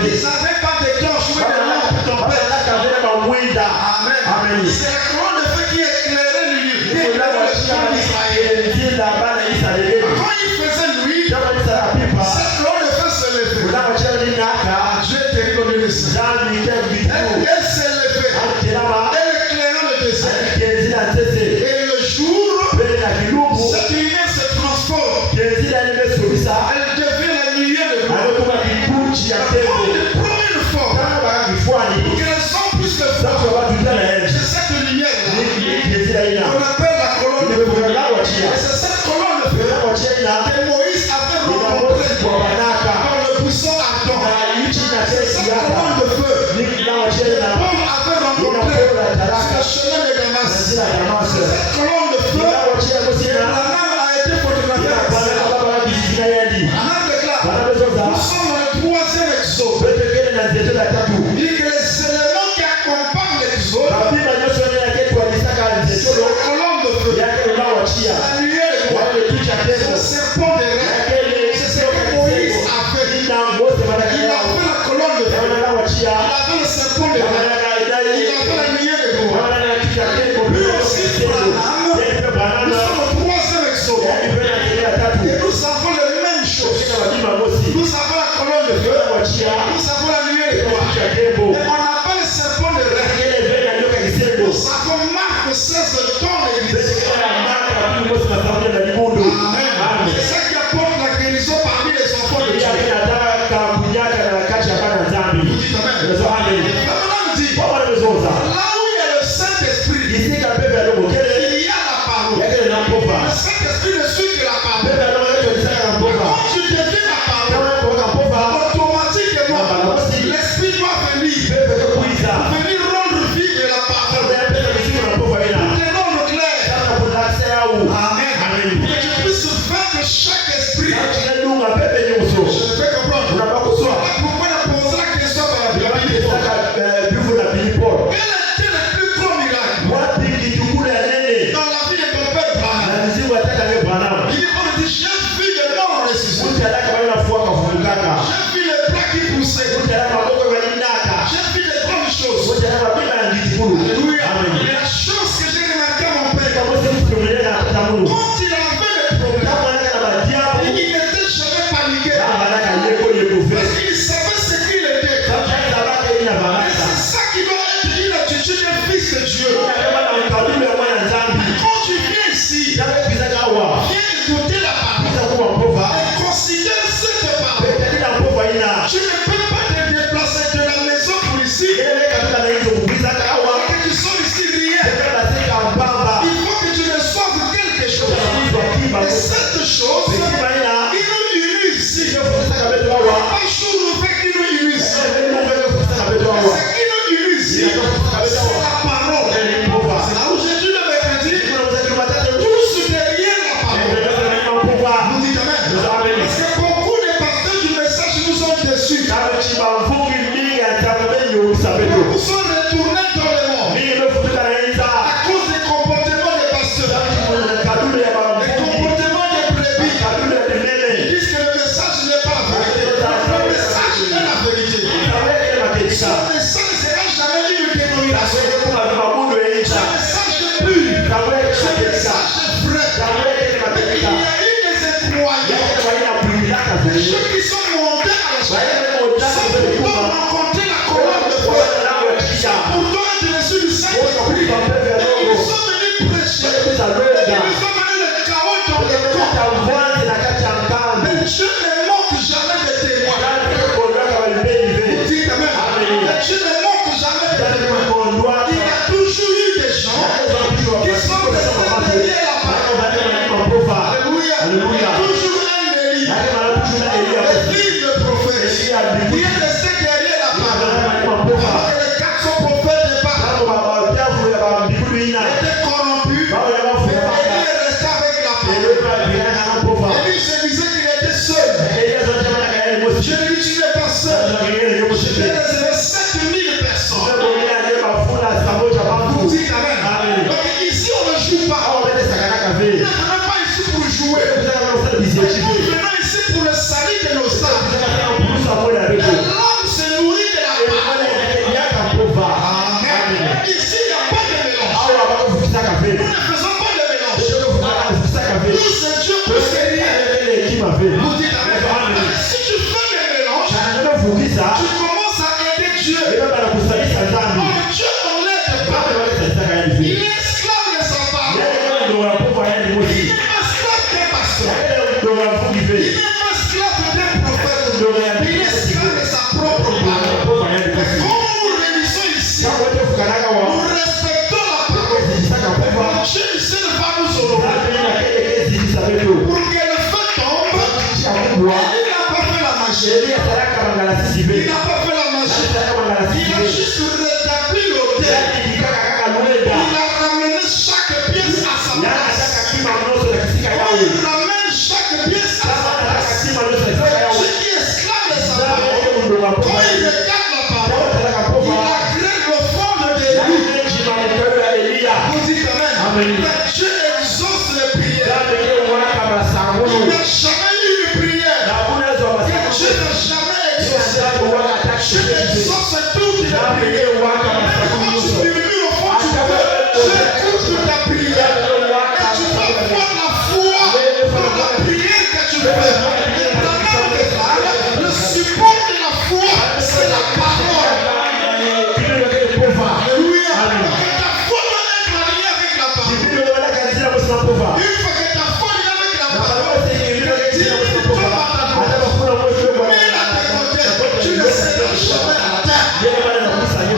Ils n'avaient pas de torches ou de lampes. Amen. C'est la colonne de feu qui éclairait le champ d'Israël. Quand il faisait nuit, cette colonne de feu se levait. Dieu était connu le Seigneur. Elle s'est levée. Elle éclairant le désert. Et le jour, cette lumière se transforme. Elle devient la lumière de Dieu. Quand il prend une forme pour que les hommes puissent le voir, c'est cette lumière-là qu'on appelle la colonne de feu. Et c'est cette colonne de feu que Moïse avait rencontrée dans le buisson ardent. C'est cette colonne de feu que Paul avait rencontrée sur le chemin de Damas. C'est cette colonne de feu que Branham a été photographié avec. Branham déclare, nous sommes dans le 3e exode. Il dit que les éléments qui accompagnent l'exode, c'est la colonne de feu, la lumière de Dieu, le serpent des reins. C'est ce que Moïse a fait. Il a fait la colonne de feu, il a fait le serpent des reins, il a fait la lumière de Dieu. Lui aussi, Branham, nous sommes au 3e exode. Et nous avons les mêmes choses. Nous avons la colonne de feu, nous avons la lumière de gloire. Et on appelle le serpent de reins. Nous avons Marc 16 dans l'église. Amen. C'est ça qui apporte la guérison parmi les enfants de Dieu. Vous dites Amen. Maintenant, dit, là où il y a le Saint-Esprit, il y a la parole. Le Saint-Esprit ne suit que la parole. Quand tu deviens la parole, automatiquement, l'Esprit doit venir rendre vivre la parole. Pour te rendre clair. Amen. Pour que tu puisses vaincre chaque esprit. Je le fais comprendre. Pourquoi on a posé la question par la Bible? Quel était le plus gros miracle dans la vie de ton père Branham? Il dit, on dit, j'ai vu le mort ressuscité. J'ai vu les plats qui poussaient. J'ai vu les grandes choses. Alléluia. Et la chose que j'ai remarqué à mon père, quand il avait des problèmes, il n'était jamais paniqué. Parce qu'il savait ce qu'il était. Et c'est ça qui doit être une attitude d'un fils de Dieu. Quand tu viens ici, viens écouter la parole et considère cette parole. Tu ne peux pas te déplacer de la maison pour ici et que tu sois ici rien. Il faut que tu reçoives quelque chose. Et cette chose, il nous unit ici. Pas jour le fait qu'il nous unit ici. Ce qui nous unit ici, c'est la parole. C'est là où Jésus le mercredi, tous derrière la parole. Vous dites Amen. Parce que beaucoup de pasteurs du message nous ont déçus. Beaucoup sont retournés dans le monde à cause des comportements des pasteurs, des comportements des brebis. Ils disent que le message n'est pas la vérité. Le message est la vérité. Ce message ne sera jamais une dénomination. esprit. Et ils sont venus prêcher. Et ils ont mené le chaos dans le camp. Mais Dieu ne manque jamais de témoins. Vous dites amen. Mais Dieu ne manque jamais de témoins. Il y a toujours eu des gens qui sont restés derrière la parole. Alléluia. Il y a toujours un Élie, le fils de prophète, qui est resté derrière la parole. Alors que les 400 prophètes de Baal étaient corrompus, et Élie est resté avec la parole. Élie se disait qu'il était seul. Je lui dis, tu n'es pas seul. Je vais réserver 7000 personnes. Vous dites amen. Donc ici on ne joue pas. On ne vient pas ici pour jouer. Nous venons ici pour le salut de nos âmes. L'homme se nourrit de la parole. Amen. Ici il n'y a pas de mélange. Nous ne faisons pas de mélange. Nous c'est Dieu pour Seigneur. Vous dites amen. Si tu fais des mélanges, tu commences à aider Dieu. Or Dieu on l'aide pas. Il est esclave de sa parole. Il n'est pas esclave d'un pasteur. Il n'est pas esclave d'un prophète. Il est esclave de sa propre parole. Quand nous réunissons ici, nous respectons la parole. Dieu ici ne va nous honorer. Pour que le feu tombe, il n'a pas fait la magie. Il n'a pas fait la magie. Il a juste rétabli l'autel. Il a ramené chaque pièce à sa place. Quand il ramène chaque pièce à sa place, ce qui est esclave de sa parole, quand il regarde la parole, il a créé le fond de Élie. Vous dites amen. Mais Dieu exauce les prières. Il n'a jamais eu de prière que Dieu n'a jamais exaucé. Dieu exauce toutes les prières. Même quand tu murmures au fond du cœur, Dieu écoute ta prière. Et tu vas voir la foi dans la prière que tu fais. Dans notre déclare, le support de la foi, c'est la parole. Alléluia. Donc ta foi doit être alignée avec la parole. Une fois que ta foi est avec la parole, que Dieu te tombe à ta droite. Mais à tes côtés, tu ne seras jamais à terre.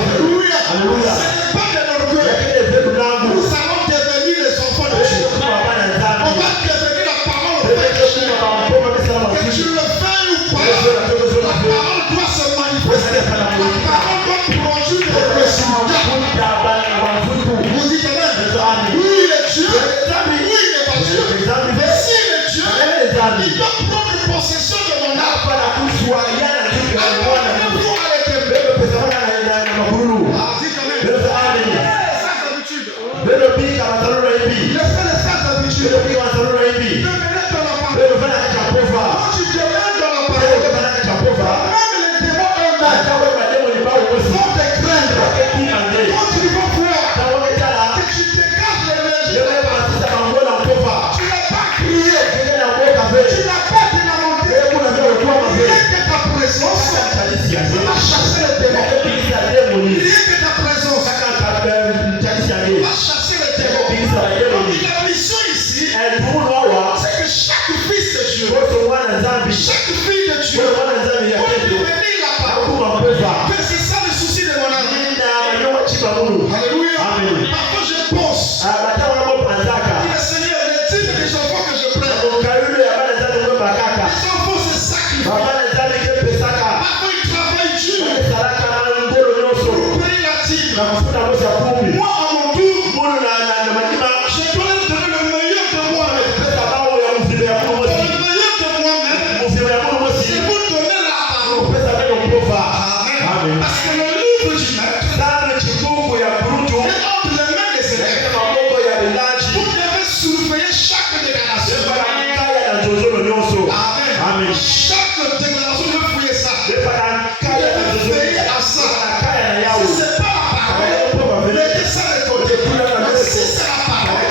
Alléluia. Ce n'est pas de l'orgueil. Nous allons devenir les enfants de Dieu. On va devenir la parole au fait de Dieu. Que tu le veuilles ou pas, la parole doit se manifester. La parole doit produire des résultats. Vous dites amen. Oui, il est Dieu. Oui, il n'est pas Dieu. Mais s'il est Dieu, il doit prendre possession de mon âme. Dites amen. Il a fait les saintes habitudes. De mener dans la parole. Quand tu demeures dans la parole, même les démons eux-mêmes vont te craindre. Quand tu vas voir que tu dégages l'énergie, tu n'as pas crié, tu n'as pas demandé. Rien que ta présence va chasser les démons. Rien que ta présence va chasser les démons. Donc la mission ici, c'est que chaque fils de Dieu, chaque fille de Dieu, peut devenir la parole. Que c'est ça le souci de mon âme. Alléluia. Parfois je pense, le Seigneur, les dîmes des enfants que je prends, les enfants se sacrifient. Parfois ils travaillent dur pour payer la dîme. Moi à mon tour, je dois leur donner le meilleur de moi-même. Le meilleur de moi-même, c'est vous donner la parole. Amen. Parce que le livre du maître est entre les mains des élèves. Vous devez surveiller chaque déclaration. Amen. Chaque déclaration, vous devez fouiller ça. Vous devez veiller à ça. Si ce n'est pas la parole, mettez ça de côté. Mais si c'est la parole,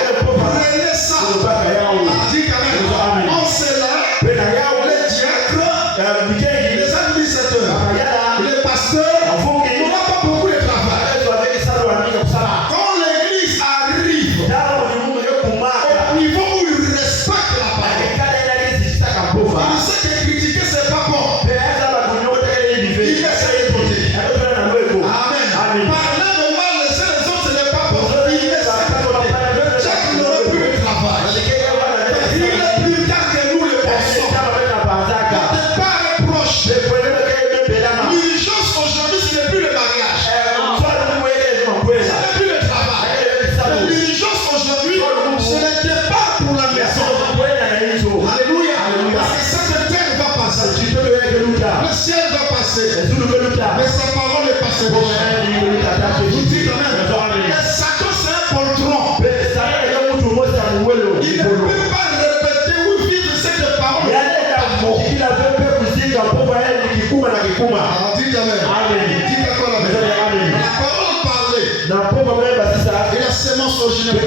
sémence originale.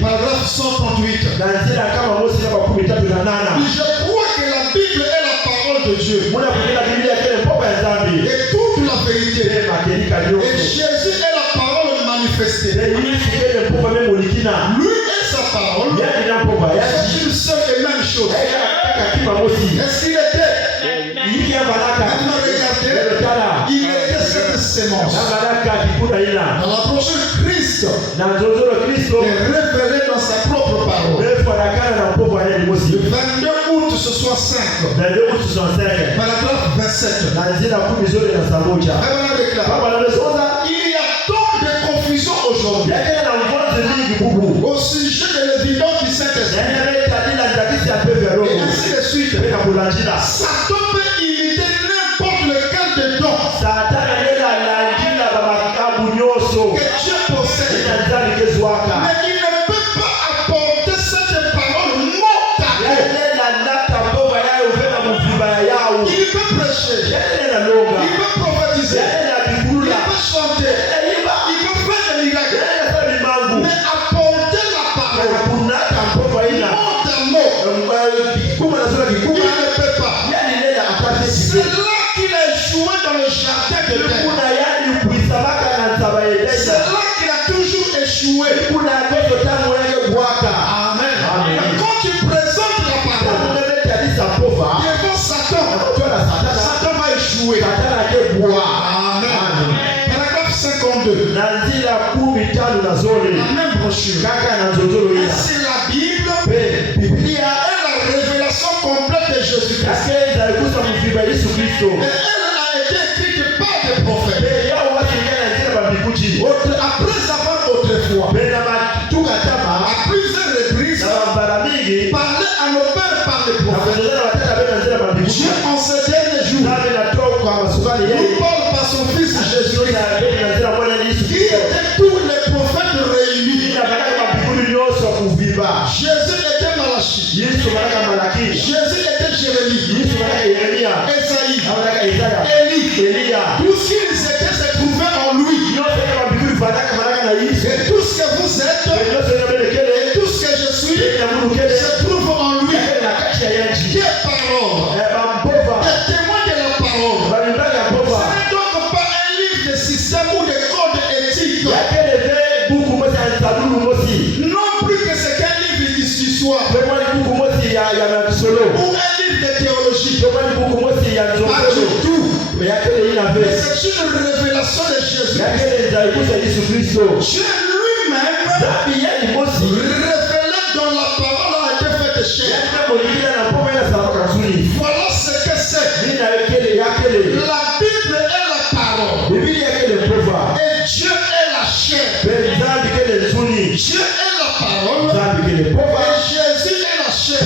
Paragraphe 138. Je crois que la Bible est la parole de Dieu. Et toute la vérité. Et Jésus est la parole manifestée. Lui est sa parole. C'est une seule et même chose. Est-ce qu'il était? Maintenant regardez, il était cette sémence. Dans la prochaine Christ est révélé dans sa propre parole. Le 22 août 65. Paragraphe 27. Il y a tant de confusion aujourd'hui au sujet de l'évidence du Saint-Esprit. Et ainsi de suite. Satan peut imiter n'importe lequel de dons que Dieu possède. Mais il ne peut pas apporter cette parole mortelle. Il peut prêcher. Il peut prophétiser. Il peut chanter. Il peut faire des miracles. Mais apporter la parole mortellement, il ne peut pas. C'est là qu'il a échoué dans le jardin de Dieu. C'est là qu'il a toujours échoué. Amen. Quand tu présentes la parole devant Satan, Satan va échouer. Amen. Paragraphe 52. La même brochure. C'est la Bible est la révélation complète de Jésus-Christ. Et elle a été écrite par des prophètes. Après avoir autrefois, à plusieurs reprises, parlé à nos pères par les prophètes. Dieu en ces derniers jours nous parle par son Fils Jésus-Christ, qui était tous les prophètes réunis. Jésus était Malachie. Jésus était Jérémie. Esaïe. Élie. Tout ce qu'ils étaient se trouvait en lui. Et tout ce que vous êtes, et tout ce que je suis, se trouve en lui. Quelle parole! Des témoins de la parole. Ce n'est donc pas un livre de système ou de code éthique. Non plus que c'est qu'un livre d'histoire. Ou un livre de théologie. Pas du tout. Mais c'est une révélation de Jésus. Dieu lui-même, révélé dans la parole, a été fait chair. Voilà ce que c'est. La Bible est la parole. Et Dieu est la chair. Dieu est la parole. Et Jésus est la chair.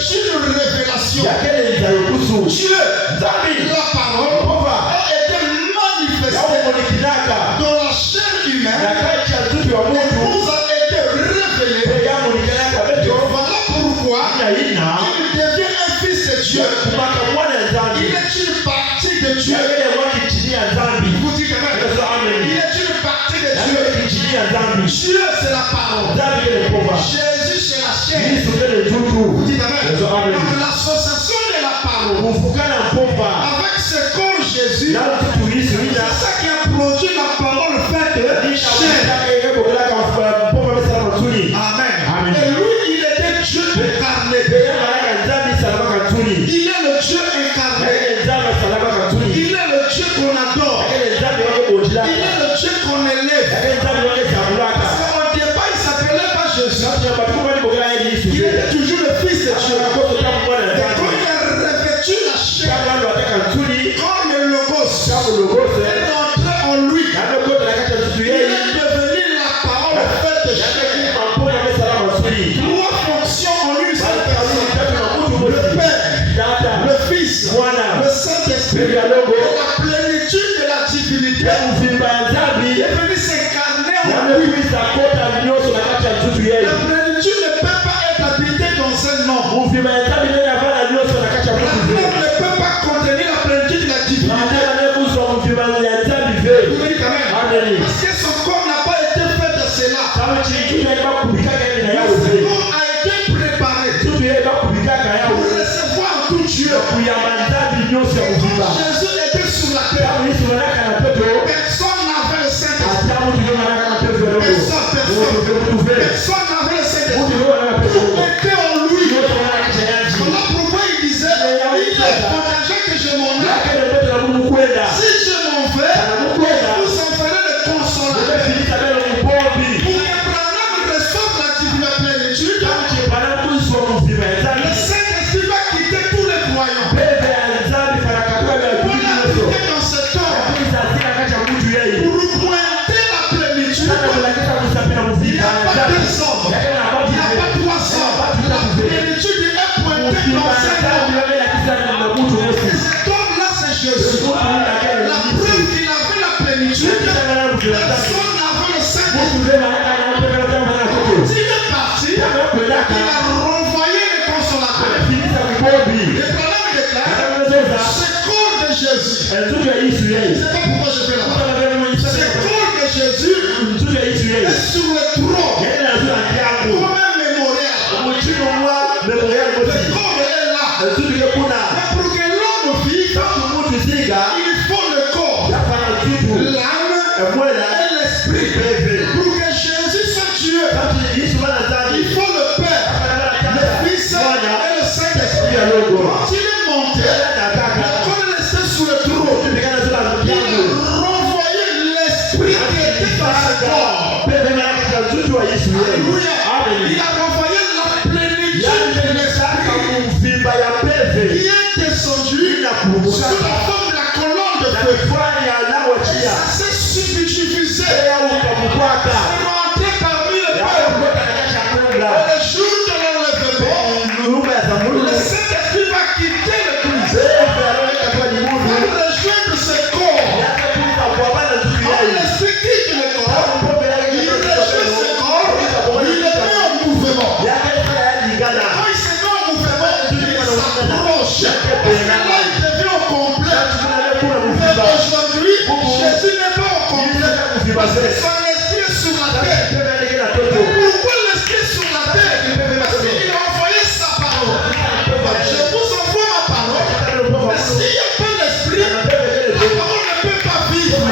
C'est une révélation. Dieu, la parole, a été manifestée dans la chair humaine. Et nous a été révélé. Voilà pourquoi il devient un fils de Dieu. Il est une partie de Dieu. Vous dites quand même, il est une partie de Dieu. Dieu c'est la parole. Jésus c'est la chair. Vous dites quand même, donc l'association de la parole avec ce corps Jésus, c'est ça qui a produit la parole faite chair. Amen. Et lui il était Dieu incarné. Il est le Dieu incarné. Il est le Dieu qu'on adore. Il est le Dieu qu'on élève. Parce qu'au départ, il ne s'appelait pas Jésus. Il était toujours le Fils de Dieu. Et quand il a revêtu la chair, comme le Logos, Personne n'avait le Saint-Esprit. Quand il est parti, il a renvoyé le consolateur. Le problème déclare, ce corps de Jésus. Je ne sais pas pourquoi je fais là-bas. Ce corps de Jésus est sur le trône. Comme un mémorial. Le corps est là. Mais pour que l'homme vive, il faut le corps, l'âme et l'esprit. Pour que Jésus soit Dieu, il faut le Père, le Fils et le Saint-Esprit. Quand il est monté, le corps est resté sur le trône. Il a renvoyé l'esprit qui était dans ce corps. Alléluia. Il a renvoyé la plénitude de l'esprit qui est descendu sous la forme de la colonne de feu. Ça s'est subdivisé. C'est rentré parmi le peuple. Et le jour de l'enlèvement, le Saint-Esprit va quitter le Christ. Va rejoindre ce corps. Quand l'Esprit quitte le corps, il rejoint ce corps, il le met en mouvement. Quand il se met en mouvement, il s'approche. Là, il devient au complet. Mais aujourd'hui, Jésus n'est pas au complet. Parce que son esprit est sur la terre. Pourquoi l'esprit est sur la terre? Parce qu'il a envoyé sa parole. Je vous envoie ma parole. Mais s'il n'y a pas l'esprit, la parole ne peut pas vivre.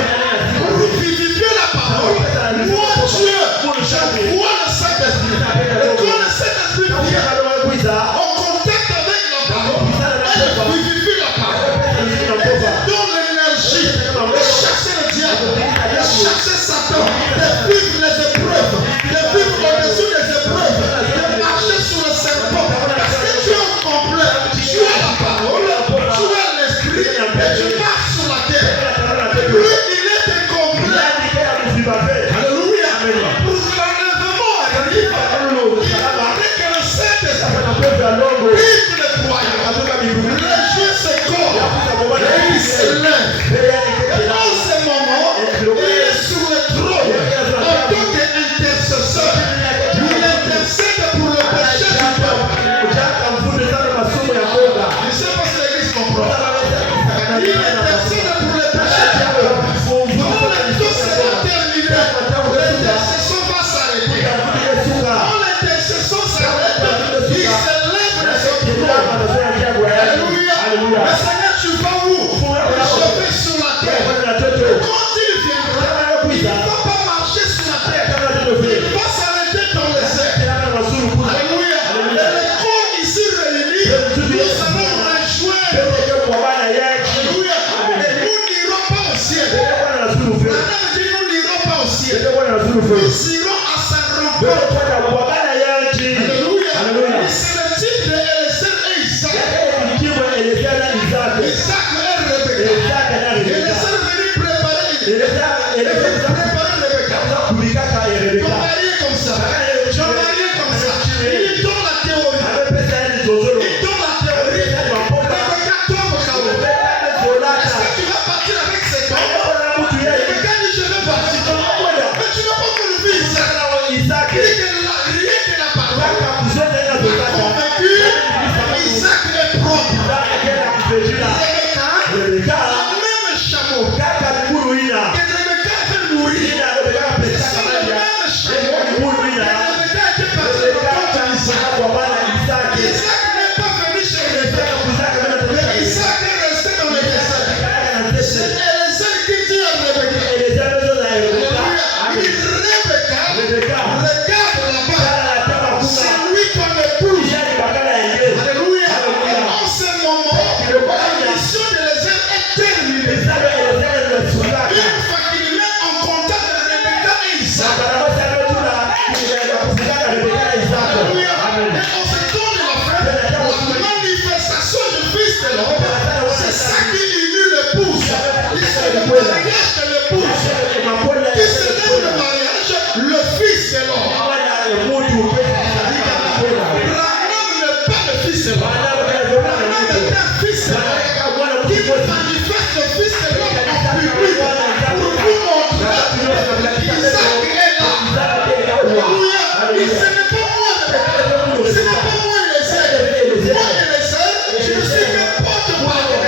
Pour vivifier la parole, moi Dieu, je vois le Saint-Esprit. Et quand le Saint-Esprit vient en contact avec la parole, elle vivifie la parole. Elle donne l'énergie de chasser le diable, de chasser Satan, de vivre les épreuves, de vivre au-dessus des épreuves, de marcher sur le serpent. Parce que tu es au complet, tu as la parole, tu as l'esprit, et tu marches sur la terre. Lui, il est complet. Alléluia. Pour que l'enlèvement arrive, il fallait que le Saint-Esprit vive les croyants, réjouit ce corps, et il se lève. Et dans ce moment, il est sur le trône en tant qu'intercesseur. Il intercède pour le péché du peuple. Je ne sais pas si l'église comprend. Il intercède pour le péché du peuple. Quand le temps sera terminé, l'intercession va s'arrêter. Quand l'intercession s'arrête, il se lève de son trône. Alléluia. Mais Seigneur, tu vas où? Je vais sur la terre. Quand il viendra, il ne va pas marcher sur la terre. Il va s'arrêter dans les airs. Alléluia. Et les corps ici réunis, nous allons rejoindre. Alléluia. Et nous n'irons pas au ciel. Madame dit, nous n'irons pas au ciel. Nous irons à sa rencontre. Alléluia. Et c'est le type de Eliezer et Isaac. Isaac et Rebecca. Eliezer est venu préparer Rebecca. Ton mari est comme ça. Ton mari est comme ça. Il donne la théorie. Il donne la théorie. Rebecca tombe KO. Est-ce que tu vas partir avec ses corps? Rebecca dit je vais partir. Mais tu n'as pas connu Isaac. Il dit que n'est pas moi le pécheur. Ce n'est pas moi le Seigneur. Moi et le Seigneur, je suis que porte-parole.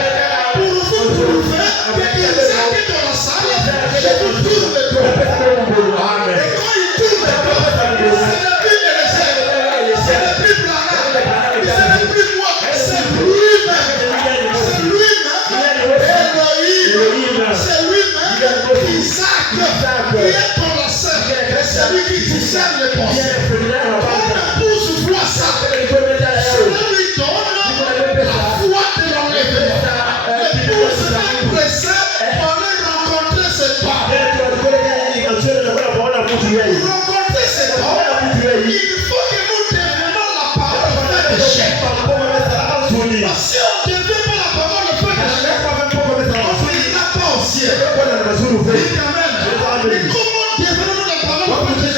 Pour vous prouver que Isaac est dans la salle, je vous tourne le dos. Et quand il tourne le dos, ce n'est plus le Seigneur. Ce n'est plus Branham. Ce n'est plus moi. C'est lui-même. C'est lui-même. Elohim. C'est lui-même. Isaac. Qui est dans la salle. Et c'est lui qui discerne les pensées. Quand l'épouse voit ça, cela lui donne la foi de l'enlèvement. L'épouse est pressée pour aller rencontrer ses parents. Pour rencontrer ses parents, il faut que nous devenions la parole de Dieu. Parce que si on ne devient pas la parole de Dieu, on ne finira pas au ciel. Dites Amen. Mais comment devenons-nous la parole de Dieu?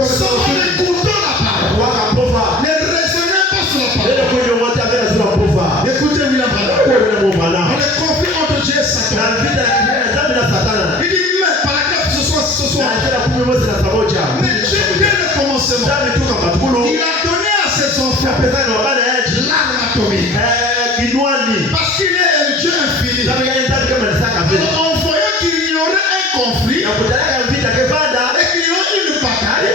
Sans en écoutant la parole. Ne raisonnez pas sur la parole. Écoutez William Branham. On est conflit entre Dieu et Satan. Il dit, mais par la grâce ce soir. Mais Dieu, dès le commencement, il a donné à ses enfants l'arme atomique. Parce qu'il est un Dieu infini. Alors, en voyant qu'il y aurait un conflit et qu'il y aurait une bataille,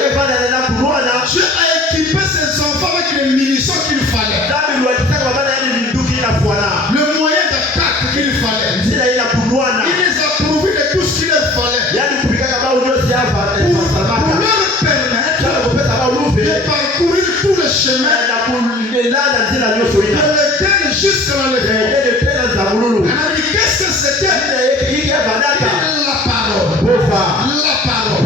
Dieu a équipé ses enfants avec les munitions qu'il fallait. Le moyen d'attaque qu'il fallait. Il les a prouvés de tout ce qu'il leur fallait. Pour leur permettre de parcourir tout le chemin de l'Éden jusqu'à l'enlèvement. Qu'est-ce que c'était? La parole. La parole.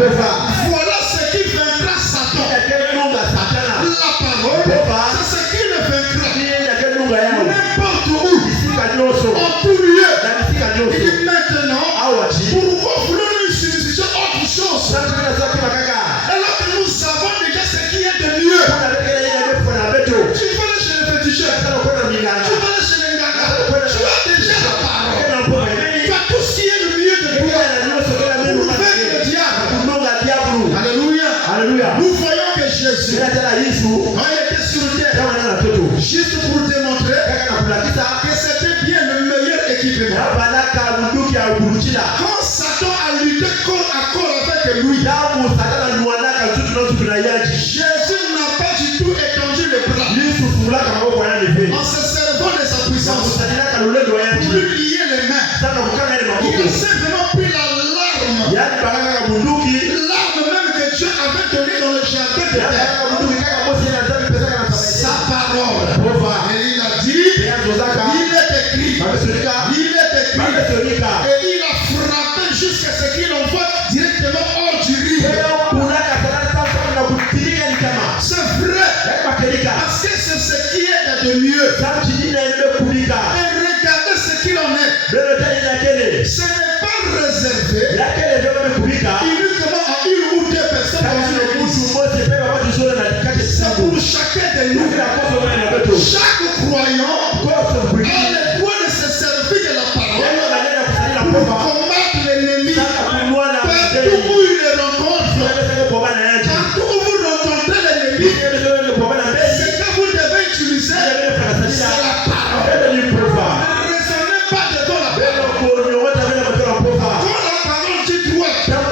Voilà ce qui vaincra Satan. La parole, c'est ce qui le vaincra. N'importe où, en tout lieu. Il dit maintenant, pourquoi voulons-nous substituer autre chose? Alors que nous savons déjà ce qui est de mieux. Tu vas aller chez le féticheur. Tu vas aller chez les gars. Tu as déjà la parole. Tu as tout ce qui est le mieux de toi. Pour vaincre le diable. Alléluia. Nous voyons que Jésus, quand il était sur terre, juste pour démontrer que c'était bien le meilleur équipement. Quand Satan a lutté corps à corps avec lui, Jésus n'a pas du tout étendu les bras en se servant de sa puissance pour lui lier les mains. Il a simplement pris l'arme même que Dieu avait donnée dans le jardin de terre. Sa parole. Et il a dit, il est écrit, et il a frappé jusqu'à ce qu'il envoie directement hors du riz. C'est vrai, parce que c'est ce qui est de mieux. Et regardez ce qu'il en est. Ce n'est pas réservé uniquement à une ou deux personnes dans une église. C'est pour chacun de nous. Chaque croyant a le droit de se servir de la parole pour combattre l'ennemi. Partout où il le rencontre, partout où vous rencontrez l'ennemi, ce que vous devez utiliser, c'est la parole. Ne raisonnez pas devant la parole. Quand la parole dit droite, quand la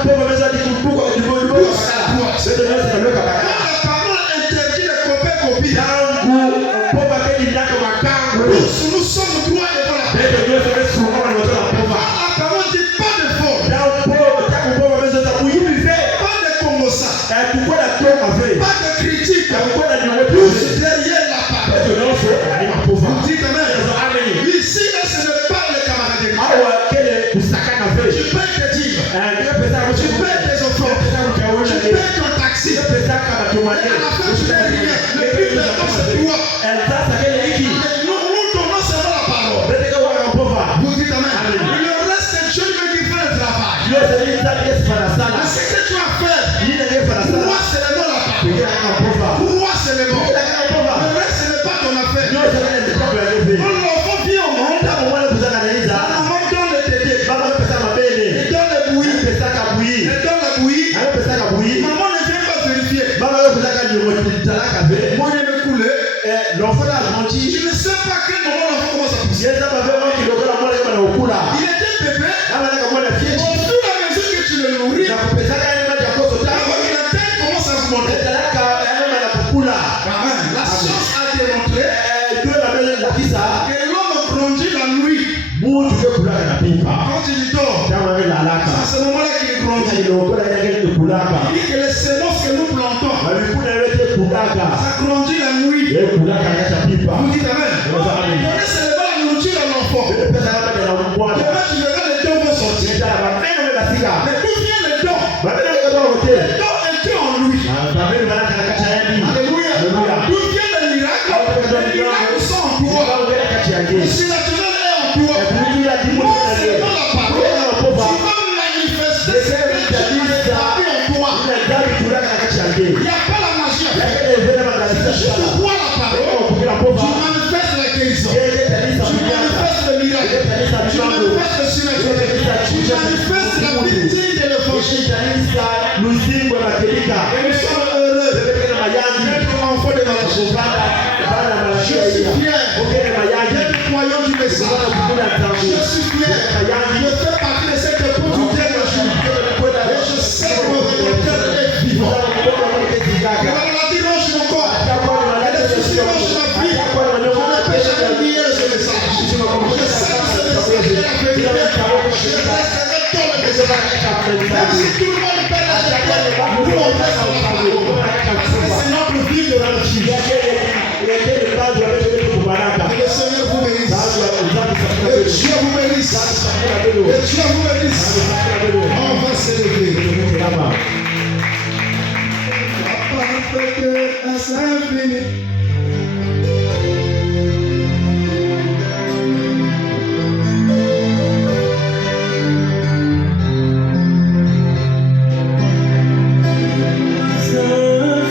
parole interdit les copies, nous sommes droits devant la parole. Quand la parole dit pas de faute, pas de congossa, pas de critique, tous derrière la parole. Vous dites amen. Ici, là, ce n'est pas le camaraderie. Tu payes tes dîmes, tu payes tes offrandes, tu payes ton taxi. Et à la fin, tu n'as rien. Le plus important, c'est toi. Nous donnons seulement la parole. Vous dites amen. Le reste, Dieu me dit faire le travail. Mais ce que tu as fait, pour moi, c'est le nom la parole. Pour moi, c'est le bon. Le reste, ce n'est pas ton affaire. Quand l'enfant vient au monde, la maman donne le tété, elle donne le bouilli, elle donne la bouillie. Maman ne vient pas vérifier. La tête commence à augmenter. Amen. La science a démontré que l'homme grandit la nuit. Quand il dort, c'est à ce moment-là qu'il grandit. Il dit que les semences que nous plantons, ça grandit la nuit. Vous dites Amen. Donnez seulement la nourriture à l'enfant. Demain, tu verras les dons vont sortir. Mais d'où vient le don? Le don est Dieu en lui. Alléluia. D'où vient le miracle? Les miracles sont en toi. Le surnaturel est en toi. Moi, c'est dans la parole. Tu vas manifester ce que tu as établi en toi. Il n'y a pas la magie. C'est juste de croire la parole. Tu manifestes la guérison. Tu manifestes le miracle. Tu manifestes le surnaturel. Tu manifestes la vérité de l'évangile. Et nous sommes heureux d'être enfants de la chose. Je suis fier d'être croyant du message. Je suis fier de faire partie de cette communauté de Dieu. Et je sais que mon Rédempteur est vivant. Que la maladie ronge mon corps. Que les soucis rongent ma vie. Je ne peux jamais nier ce message. Je sais que ce message est la vérité. Je resterai dans le message. Même si tout le monde perd la joie, nous on reste dans la parole. Parce que c'est notre vie de la vie. Que le Seigneur vous bénisse. Que Dieu vous bénisse. Que Dieu vous bénisse. On va s'élever. La parfaite à l'infini.